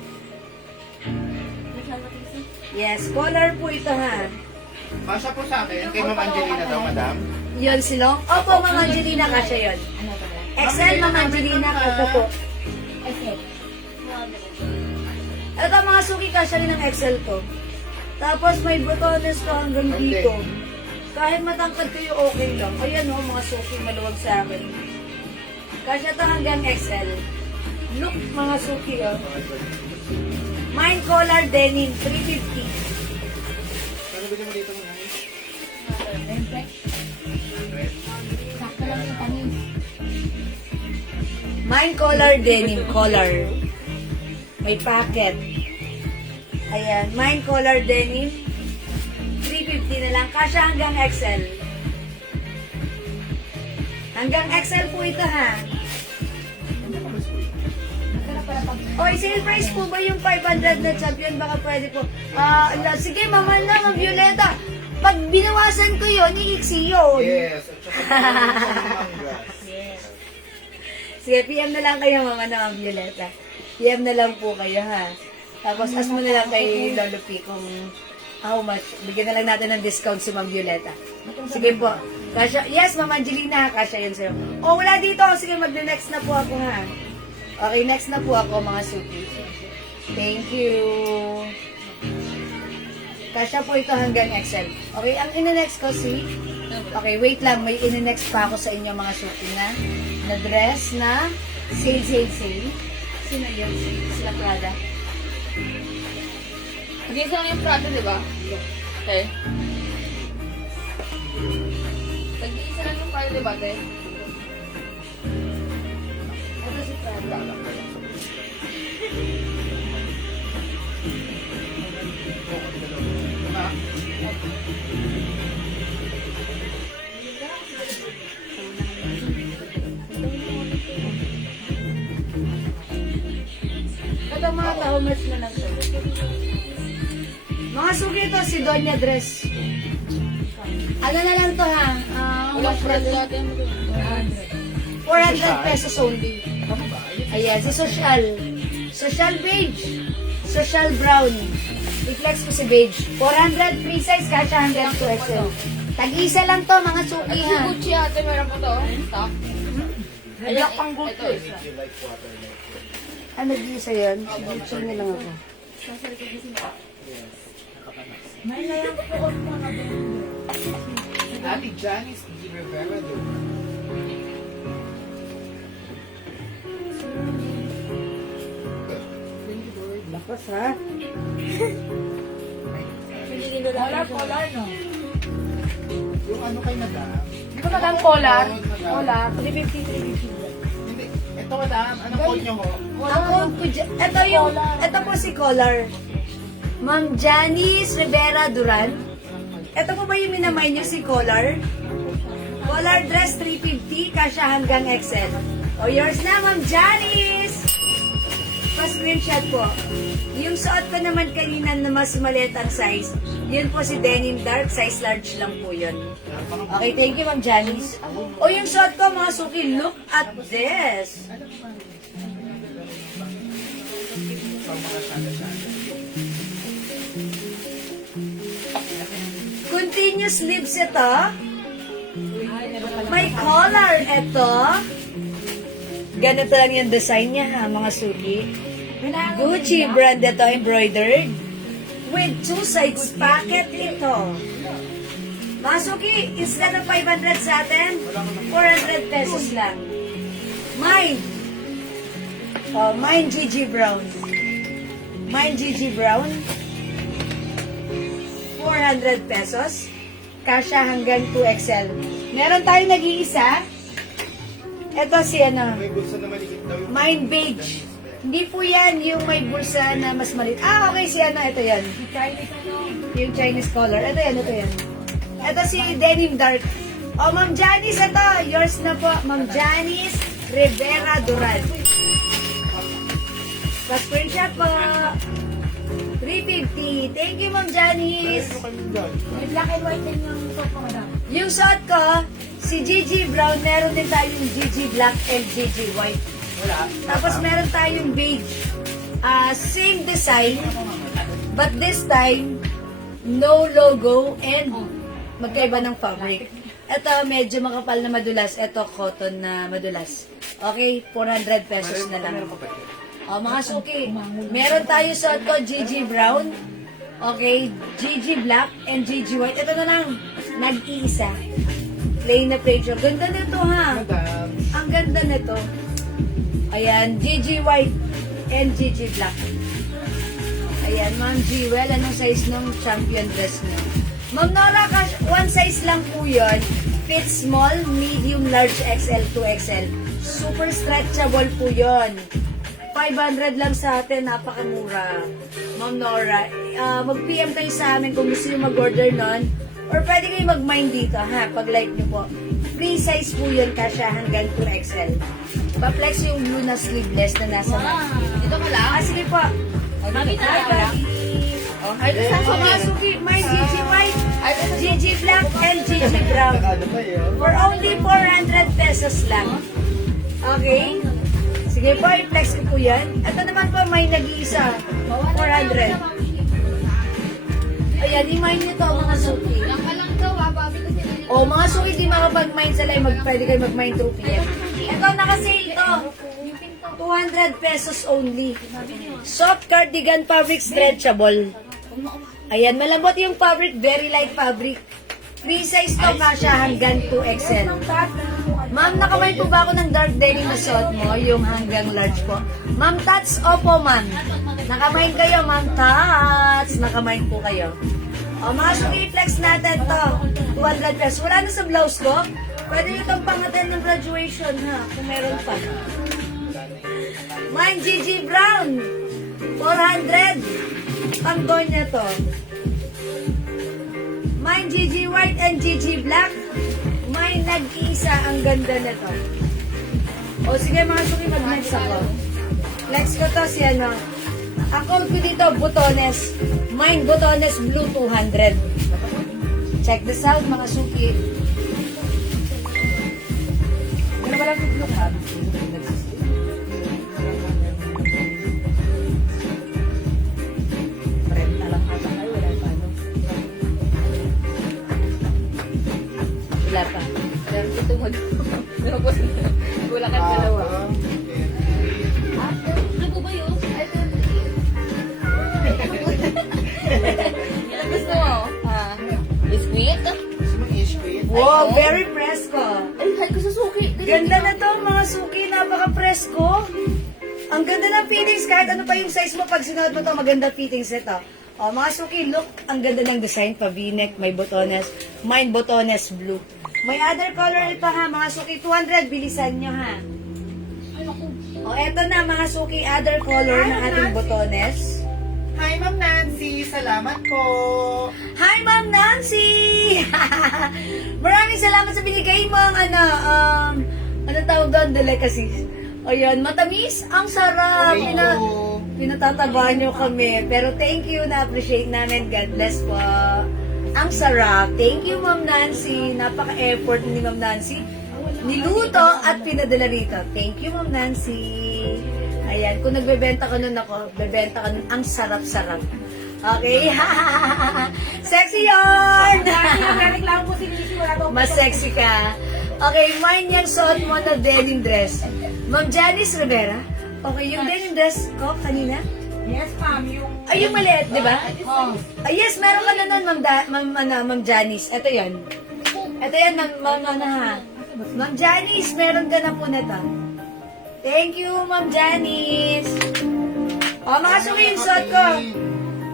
Yes, collar po ito ha. Masya po sa akin, kay Ma'am Angelina daw, madam. Yun silong. Opo, Ma'am Angelina kasya yun. XL, Ma'am Angelina, ito po. Ito mga suki kasya rin ng XL ko. Tapos may botones ka hanggang dito. Kahit matangkad kayo, okay lang. Ayan o, mga suki, maluwag sa akin. Kasya to hanggang XL. Look, mga suki o. Mine collar denim, 350. Ano bigyan mo dito mo? Mine collar denim, collar. May packet. Ayan, mine collar denim. 350 na lang. Kasya hanggang XL. Hanggang XL po ito ha. Oy, sale price po ba yung 500 na champion? Baka pwede po. Sige, mama na, Ma'am Violeta. Pag binawasan ko yun, iiksi yun. Yes. At saka Yes. Sige, PM na lang kayo, Mama na, Ma'am Violeta. PM na lang po kayo, ha. Tapos ask mo na lang kay Lolo P kung how much. Bigyan na lang natin ng discount si Ma'am Violeta. Sige po. Kasha, yes, Ma'am Angelina, kasha yun sa'yo. Oh, wala dito. Sige, mag-next na po ako ha. Okay, next na po ako mga suki. Thank you. Kasha po ito hanggang XL. Okay, ang ine-next ko si... Okay, wait lang. May ine-next pa ako sa inyo mga suki na dress na sale. Sino yun? Sila Prada. Hindi lang yung Prada, di ba? Okay. Tag-iisa lang yung Prada, di ba, te? Ito si Prada. Ito mga how much na lang to? Mga suki ito, si Donya Dress. Ano na lang to ha? Walang Prada natin. 400 pesos only. Ayan, si Social. Social beige. Social brown. I-flex ko si beige. 400 free size, kasha hanggang 2XL. Tag-isa lang to, mga suki Si ha. Gucci ate, meron po to. Stock. Black pang gold Ito. to. Ano nag-isa yan? Gucci na lang ako. Ate Janice Di Rivera doon. Lakas ha? Polar, no? Yung ano kay Madam. Hindi ko madam polar. Madam. Polar. 350. Hindi. Ito Madam, anong call nyo ho? Ang code ko dyan, ito po si caller. Ma'am Janice Rivera Duran. Ito po ba yung minamay niyo si caller? Caller dress 350, kasha hanggang XL. O yours na, Ma'am Janice! Pa-screenshot po. Yung suot ko naman kanina na mas maliit ang size, yun po si denim dark, size large lang po yun. Okay, thank you Ma'am Janice. O yung suot ko mga suki, look at this. Continuous sleeves ito. May collar ito. Ganito lang yung design niya ha, mga suki. Gucci brand ito, embroidered. With two sides pocket ito. Mga suki, instead of 500 sa atin, 400 pesos lang. Mine. Oh, mine Gigi Brown. Mine Gigi Brown. 400 pesos. Kasha hanggang 2XL. Meron tayong nag-iisa. Ito si ano, May bulsa na maliit daw yung... mine beige. Hindi po yan yung may bulsa na mas maliit. Ah, okay, si ano, ito yan. Yung Chinese color. Ito yan. Ito si denim dark. Oh, Ma'am Janice, ito. Yours na po. Ma'am Janice Rivera Duran. Pa-screenshot po. 350. Thank you, Ma'am Janice. May black and white din yung suot ko, madam. Yung suot ko, si Gigi Brown, meron din tayong Gigi Black and Gigi White. Wala. Tapos meron tayong beige. Same design, but this time, no logo and magkaiba ng fabric. Ito, medyo makapal na madulas. Ito, cotton na madulas. Okay, 400 pesos na lang. Mga suki, meron tayo suot ko, Gigi Brown. Okay, Gigi Black and Gigi White. Ito na lang, nag-iisa. Plain na plain siya. Ganda nito ha. Madam. Ang ganda nito. Ayan, Gigi White and Gigi Black. Ayan, Ma'am Jewel, anong size ng champion dress niyo? Ma'am Nora, one size lang po yun. Fit small, medium, large, XL, 2XL. Super stretchable po yun. 500 lang sa atin, napakamura. Ma'am Nora, mag-PM kayo sa amin kung gusto nyo mag-order nun. Or pwede kayo mag-mine dito, ha? Pag-like nyo po. Free size po yun, kasya hanggang 2XL. Pa-flex yung blue na sleeveless na nasa Ito ka lang? sige po. Mami na Hi, lang. Daddy. Ay, ito sa Mga suki, may Gigi White, Ay, ito sa Gigi Black, and Gigi Brown. Ano ba yun? For only 400 pesos lang. Okay? Sige Sige po, i-flex ko po yan. Ito naman po, may nag-iisa. 400. Ayan, i-mine nyo to, mga suki. Yan ka lang daw, babi ko sila niya. O, mga suki, di makapag-mine sa live, pwede kayo mag-mine through PM. Ito, naka-sale to. 200 pesos only. Soft cardigan fabric stretchable. Ayan, malambot yung fabric, very light fabric. Free size to, kasha hanggang 2XL. Ma'am, nakamay po ba ako ng dark denim na suot mo? Yung hanggang large po. Ma'am Tats, opo ma'am. Nakamay kayo, Ma'am Tats. Nakamay po kayo. O, mga suki, flex natin to. 200 pesos. Wala na sa blouse ko. Pwede nyo itong pang-attend ng graduation, ha? Kung meron pa. Mine Gigi Brown. 400. Panggonya to. Mine Gigi White and Gigi Black. Mine nag-iisa. Ang ganda na to. O sige mga suki, mag-next ako. Flex ko to si ano. Ang code ko dito, Botones. Mine Botones Blue 200. Check this out mga suki. Ano ba lang yung ha? Renta lang ata kayo, wala pa ano. Wala pa. Pero ito mo. Tapos, wala ka dalawa. Ano po ba yun? Ano gusto mo? Biscuit? Wow, very fresco. Ay, hay ko sa suki. Ganda na to mga suki, napaka-fresco. Ang ganda ng fittings, kahit ano pa yung size mo, pag sinuot mo to, maganda fittings ito. O mga suki, look, ang ganda ng design, pa V-neck, may botones, mine botones blue. May other color pa ha, mga suki, 200, bilisan nyo ha. O eto na mga suki, other color ng ating botones. Hi, Ma'am Nancy. Salamat po. Hi, Ma'am Nancy! Maraming salamat sa binigay mo ang ano tawag doon, delicacies. O yun, matamis, ang sarap. Thank Pina, you. pinatatabahan nyo kami. Pero thank you, na-appreciate namin. God bless po. Ang sarap. Thank you, Ma'am Nancy. Napaka-effort ni Ma'am Nancy. Niluto at pinadala rito. Thank you, Ma'am Nancy. Ayan, kung nagbebenta ka nun ako, bebenta ka nun, ang sarap-sarap. Okay? Sexy yarn! Mas sexy ka. Okay, mine yung suot mo na denim dress. Ma'am Janice Rivera. Okay, yung denim dress ko kanina. Yes, ma'am. Yung... Ay, yung maliit, di ba? Oh. Yes, meron ka na nun, Ma'am Janice. Ito yan. Ito yan, Ma'am Janice, meron ka na po na to. Thank you, Ma'am Janice. O, mga suki, yung suot ko.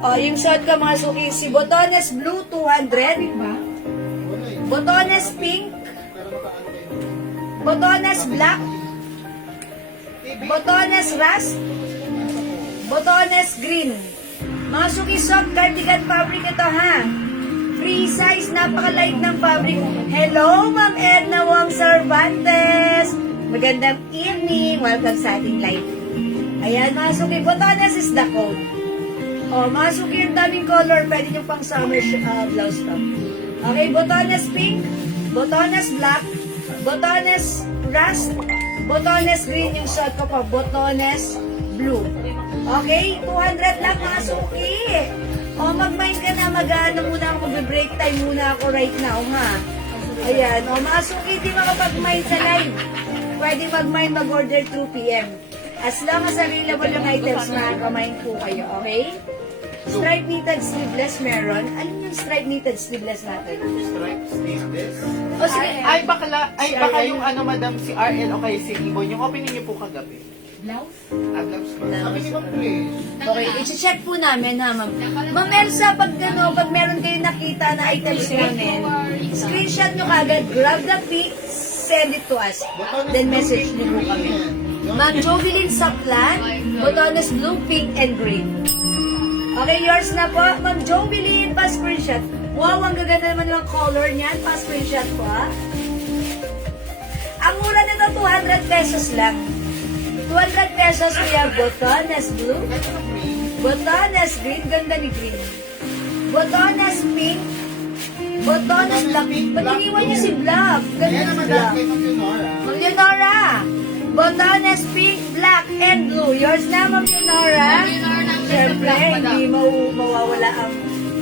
O, yung suot ko, mga suki, si Botones Blue 200. Botones Pink. Botones Black. Botones Rust. Botones Green. Mga suki, soft cardigan fabric ito, ha? Free size, napaka-light ng fabric. Hello, Ma'am Edna Wong Cervantes. Magandang evening. Welcome sa ating live. Ayan, mga suki. Botones is the code. O, mga suki, ang daming color. Pwede nyo pang summer blouse to. Okay, Botones Pink. Botones Black. Botones Rust. Botones Green yung shot ko pa. Botones Blue. Okay, 200 lang mga suki. O, mag-mind ka na. Mag-ano muna ako. Mag-break time muna ako right now, ha? Ayan. O, mga suki, di makapag-mind sa live. Pwede mag-mind mag-order through PM. As long as available yung items, makakamind po kayo, okay? Stripe knitted sleeveless meron. Ano yung stripe knitted sleeveless natin? Stripe sleeveless. O sige, Ay, baka yung ano, madam, si RL o kay si Ibon. Yung opening niyo po kagabi. Blouse? Blouse ko. Sabi ni Ma'am Grace. okay, i-check po namin ha, ma'am. Ma'am Elsa, pag meron kayo nakita na items namin, screenshot nyo kagad, grab the pic, send it to us. Then message nyo po kami. Ma'am Jovelyn Saplan, Botones Blue, Pink, and Green. Okay, yours na po. Ma'am Jovelyn, pa-screenshot. Wow, ang gaganda naman ng color niyan. Pa-screenshot po, ha? Ang mura nito, 200 pesos lang. 200 pesos, we have Botones Blue, Botones Green, ganda ni Green. Botones Pink, Botones Black. Ba't iniwan niyo si Black? Ganda si Black. Ma'am Leonora, Botones pink, black, and blue. Yours na, Ma'am Leonora. Siyempre, hindi mawawala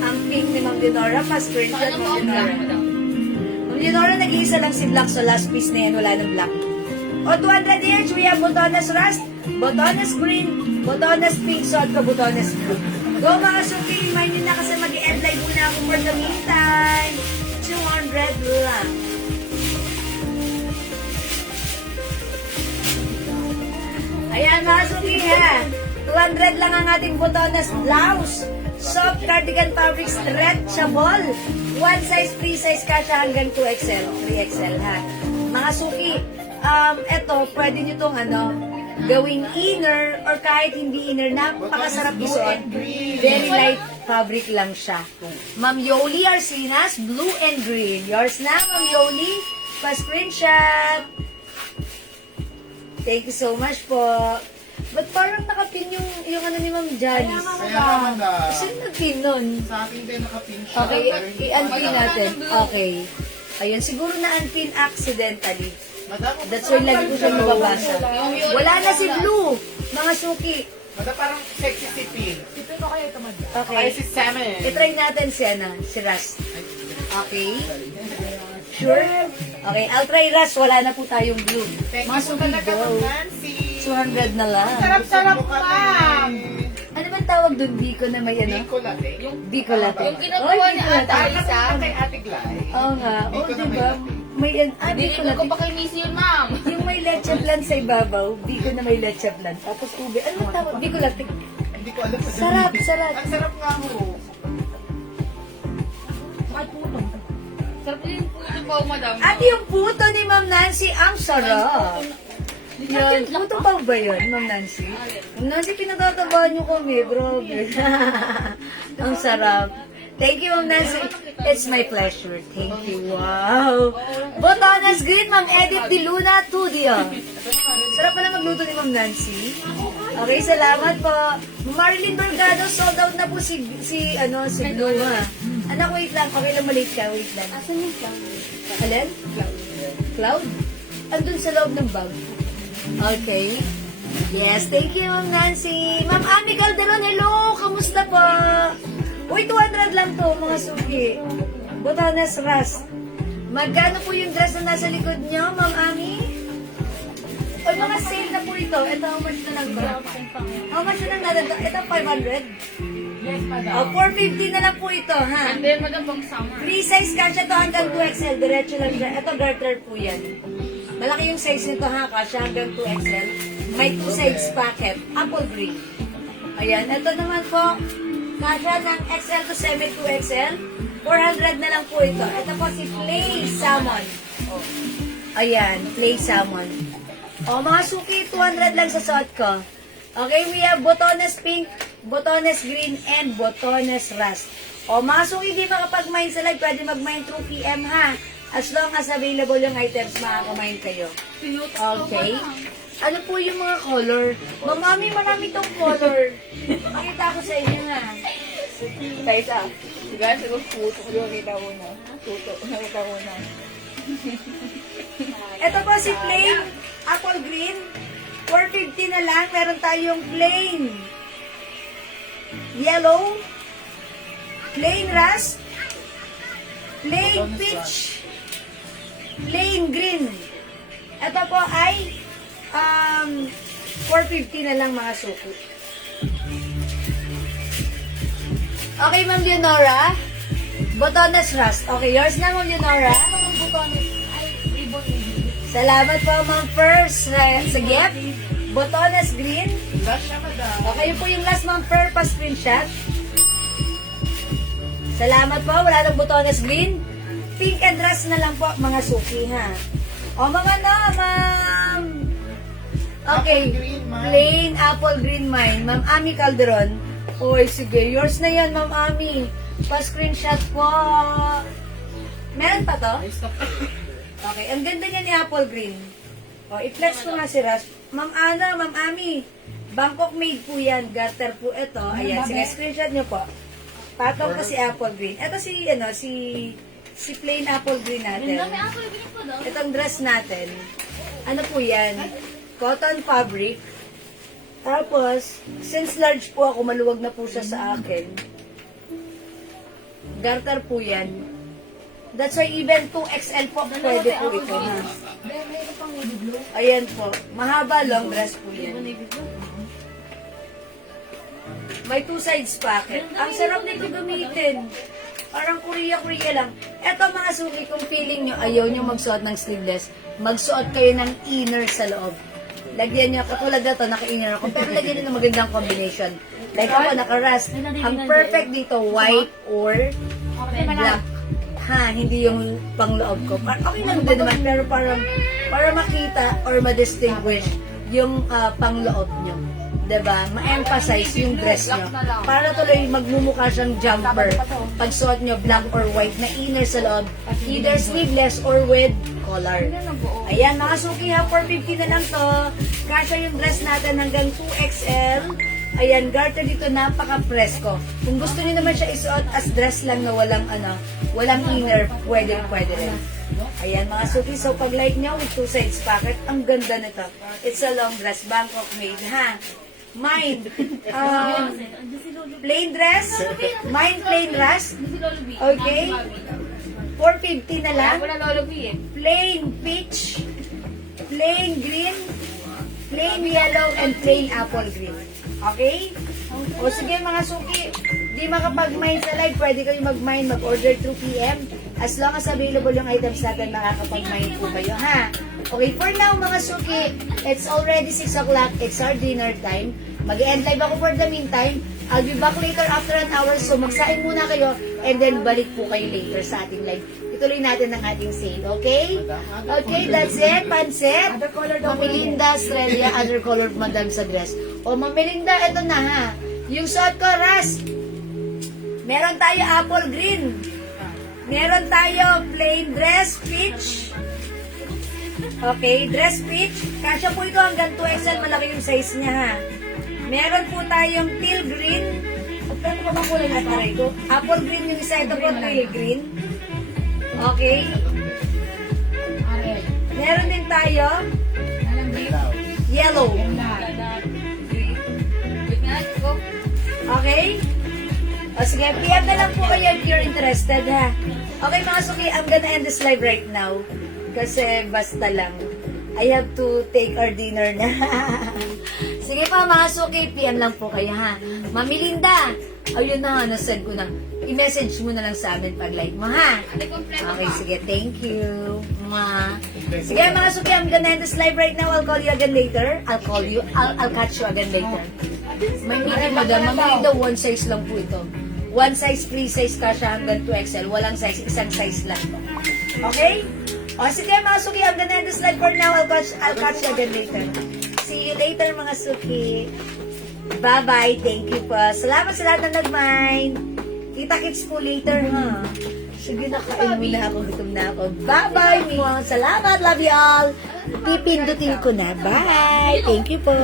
ang pink ni Ma'am Leonora. Pa-screenshot, Ma'am Leonora. Ma'am Leonora, nag-iisa lang si black sa last piece na yan. Wala ng black. O 200 each, we have Botones rust, Botones green, Botones pink, suot ko Botones blue. Go mga suki, remind nyo na kasi mag-end live muna ako for the meantime. 200 lang. Ayan mga suki ha. 200 lang ang ating Botones blouse. Soft cardigan fabric stretchable. One size, free size kasha hanggang 2XL. 3XL ha. Mga suki, eto, pwede nyo tong gawing inner or kahit hindi inner, napakasarap isuot. Very light fabric lang siya. Ma'am Yoli Arsinas, blue and green. Yours na, Ma'am Yoli. Pa-screenshot. Thank you so much po. Ba't parang nakapin yung ni Ma'am Janice? Kaya naman Saan nagpin nun? sa akin din nakapin siya. Okay, pero hindi ko i-unpin alam. natin. Okay. Ayun, siguro na-unpin accidentally. Madam, That's why lagi ko siya nababasa. Wala na si Blue, mga suki. Madam, parang sexy si Pink. Ito ko kayo tumad. Kaya Okay. si Salmon. I-try natin si Ras. Okay. Sure? Okay, I'll try Ras. Wala na po tayong Blue. Thank Mga you po suki talaga, daw. Ma'am Nancy. 200 na lang. Sarap-sarap, ma'am. Ano ba tawag doon? Biko na may Biko latte. Biko latte. Yung ginagawa ni Biko Ate latte. Ay, Lisa. kay Ate Glay. Oo nga. Oo, Biko na diba? May Biko Dinignan ko latte. pa kay Miss yun, ma'am. Yung may leche flan sa ibabaw, biko na may leche flan. Tapos ube. Ano ang tawag? Biko latte. Hindi ko alam. Sarap, sarap. Ang sarap nga ho. Sarap din po ito po, madam. At yung puto ni Ma'am Nancy, ang sarap. Yun, puto pa ba yun, Ma'am Nancy? Ma'am Nancy, pinagkakabahan niyo kami, grabe. Ang sarap. Thank you, Ma'am Nancy. It's my pleasure. Thank you. Wow. Botones green, Ma'am Edith Di Luna, Tudio. Sarap pala magluto ni Ma'am Nancy. Okay, salamat po. Marilyn Bergado, sold out na po si Blue, ha. Anak, wait lang. Okay lang, maliit ka. Wait lang. Asan yung clown? Alin? Cloud? Andun sa loob ng bag. Okay. Yes, thank you, Ma'am Nancy. Ma'am Ami Calderon, hello! Kamusta po? Uy, 200 lang to, mga suki. Botones Rust. Magkano po yung dress na nasa likod nyo, Ma'am Ami? Uy, mga sale na po ito. Ito, how much na lang ba? How much na lang natin? Ito, 500? Yes, madam. O, 450 na lang po ito, ha? And then, madam, pang summer. Free size kasha to hanggang 2XL. Diretso lang siya. Ito, garter po yan. Malaki yung size nito ha, kasha hanggang 2XL. May 2 sides packet. Apple green. Ayan, ito naman po. Kasha ng XL to semi 2XL. 400 na lang po ito. Ito po si Play Salmon. Ayan, Play Salmon. O, mga suki, 200 lang sa suot ko. Okay, we have Botones Pink, Botones Green, and Botones Rust. O, mga suki, di makapag-mine sa live, pwede mag-mine through PM ha. As long as available yung items, makaka-mine kayo. Okay. Ano po yung mga color? Mami, marami tong color. Pakita ko sa inyo nga. Tayo sa. Guys, siguro puto ko yung kita mo na. Puto, nakita mo na. Ito po si plain apple green. 450 na lang. Meron tayong plain yellow, plain rust, plain peach, plain green. Ito po ay 450 na lang mga suki. Okay, Ma'am Leonora. Botones rust. Okay, yours na, Ma'am Leonora. Salamat po, Ma'am First sa gift. Botones green. Last siya, madam. Okay, yun po yung last, Ma'am Fer, pa-screenshot. Salamat po, wala nang Botones green. Pink and rust na lang po, mga suki, ha. O, mga na, Ma'am. Okay, Apple green, ma'am. plain apple green mine. Ma'am Ami Calderon. Oy, sige, yours na yan, Ma'am Ami. Pa-screenshot po. Meron pa to? Okay, ang ganda niya ni apple green. O, i-flex ko nga si Ras. Ma'am Ana, Ma'am Ami, Bangkok made po yan. Garter po ito. Ayan, screenshot nyo po. Patong ko si apple green. Ito si plain apple green natin. May ako yung ginip ko daw. Itong dress natin. Ano po yan? cotton fabric. Tapos, since large po ako, maluwag na po siya sa akin. Garter po yan. That's why even 2XL po pwede po ito. Ha? Meron pang navy blue. Ayan po. Mahaba, long dress po yan. May two sides pocket. Ang sarap nito gamitin. Parang Korea lang. Eto mga suki, kung feeling nyo ayaw nyo magsuot ng sleeveless, magsuot kayo ng inner sa loob. Lagyan nyo, katulad na to, naka-inner ako, pero lagyan nyo ng magandang combination. Like ako, naka-rust. Ang perfect dito, white or black. Ha, hindi yung pangloob ko. Okay lang din naman, pero para makita or ma-distinguish yung pangloob nyo. Diba? Ma-emphasize yung dress nyo. Para tuloy magmumukha siyang jumper. Pag suot nyo black or white na inner sa loob, either sleeveless or with collar. Ayan, mga suki ha, 450 na lang to. Kasya yung dress natin hanggang 2XL. Ayan, garter dito, napaka-presko. Kung gusto niyo naman siya isuot as dress lang na walang inner, pwede rin. Ayan, mga suki, so pag like nyo with two sides pocket, ang ganda nito. It's a long dress, Bangkok made, ha? Mine, plain dress, mine plain dress, okay? 450 na lang. Wala lolobi eh. Plain peach, plain green, plain yellow, and plain apple green. Okay? O sige mga suki, di makapag-mine sa live, pwede kayo mag-mine, mag-order through PM. As long as available yung items natin, makakapag-mine po kayo, ha? Okay, for now mga suki, it's already 6 o'clock, it's our dinner time. Mag-end live ako for the meantime. I'll be back later after an hour, so magsain muna kayo, and then balik po kayo later sa ating live. Ituloy natin ang ating sale, okay? Okay, that's it. Pansit. Mamilinda, Australia, other color madam sa dress. O, Mamilinda, ito na ha. Yung suot ko, Ras. Meron tayo apple green. Meron tayo plain dress, peach. Okay, dress peach. Kasya po ito hanggang 2XL, malaki yung size niya ha. Meron po tayong teal green. Ano pa bang kulay na ito? Apple green yung isa, ito po teal green. Okay. Meron din tayo yellow. Okay? O sige, PM na lang po kayo if you're interested ha. Okay mga suki, I'm gonna end this live right now. Kasi basta lang. I have to take our dinner na. Sige pa mga suki, PM lang po kayo ha. Mamilinda, ayun na, nasend ko na. I-message mo na lang sa amin pag like mo ha. Okay, sige, thank you. Sige mga suki, I'm gonna end this live right now. I'll call you again later. I'll catch you again later. May meeting madam, Mamilinda, one size lang po ito. One size, free size ka siya hanggang 2XL. Walang size, isang size lang. Okay? O sige mga suki, I'm gonna end this live for now. I'll catch you again later. See you later mga suki. Bye-bye. Thank you po. Salamat sa lahat na nag-mine. Kita-kits po later ha. Sige, nakain muna ako. Gutom na ako. Bye-bye, Mimo. Salamat. Love you all. Pipindutin ko na. Bye. Thank you po.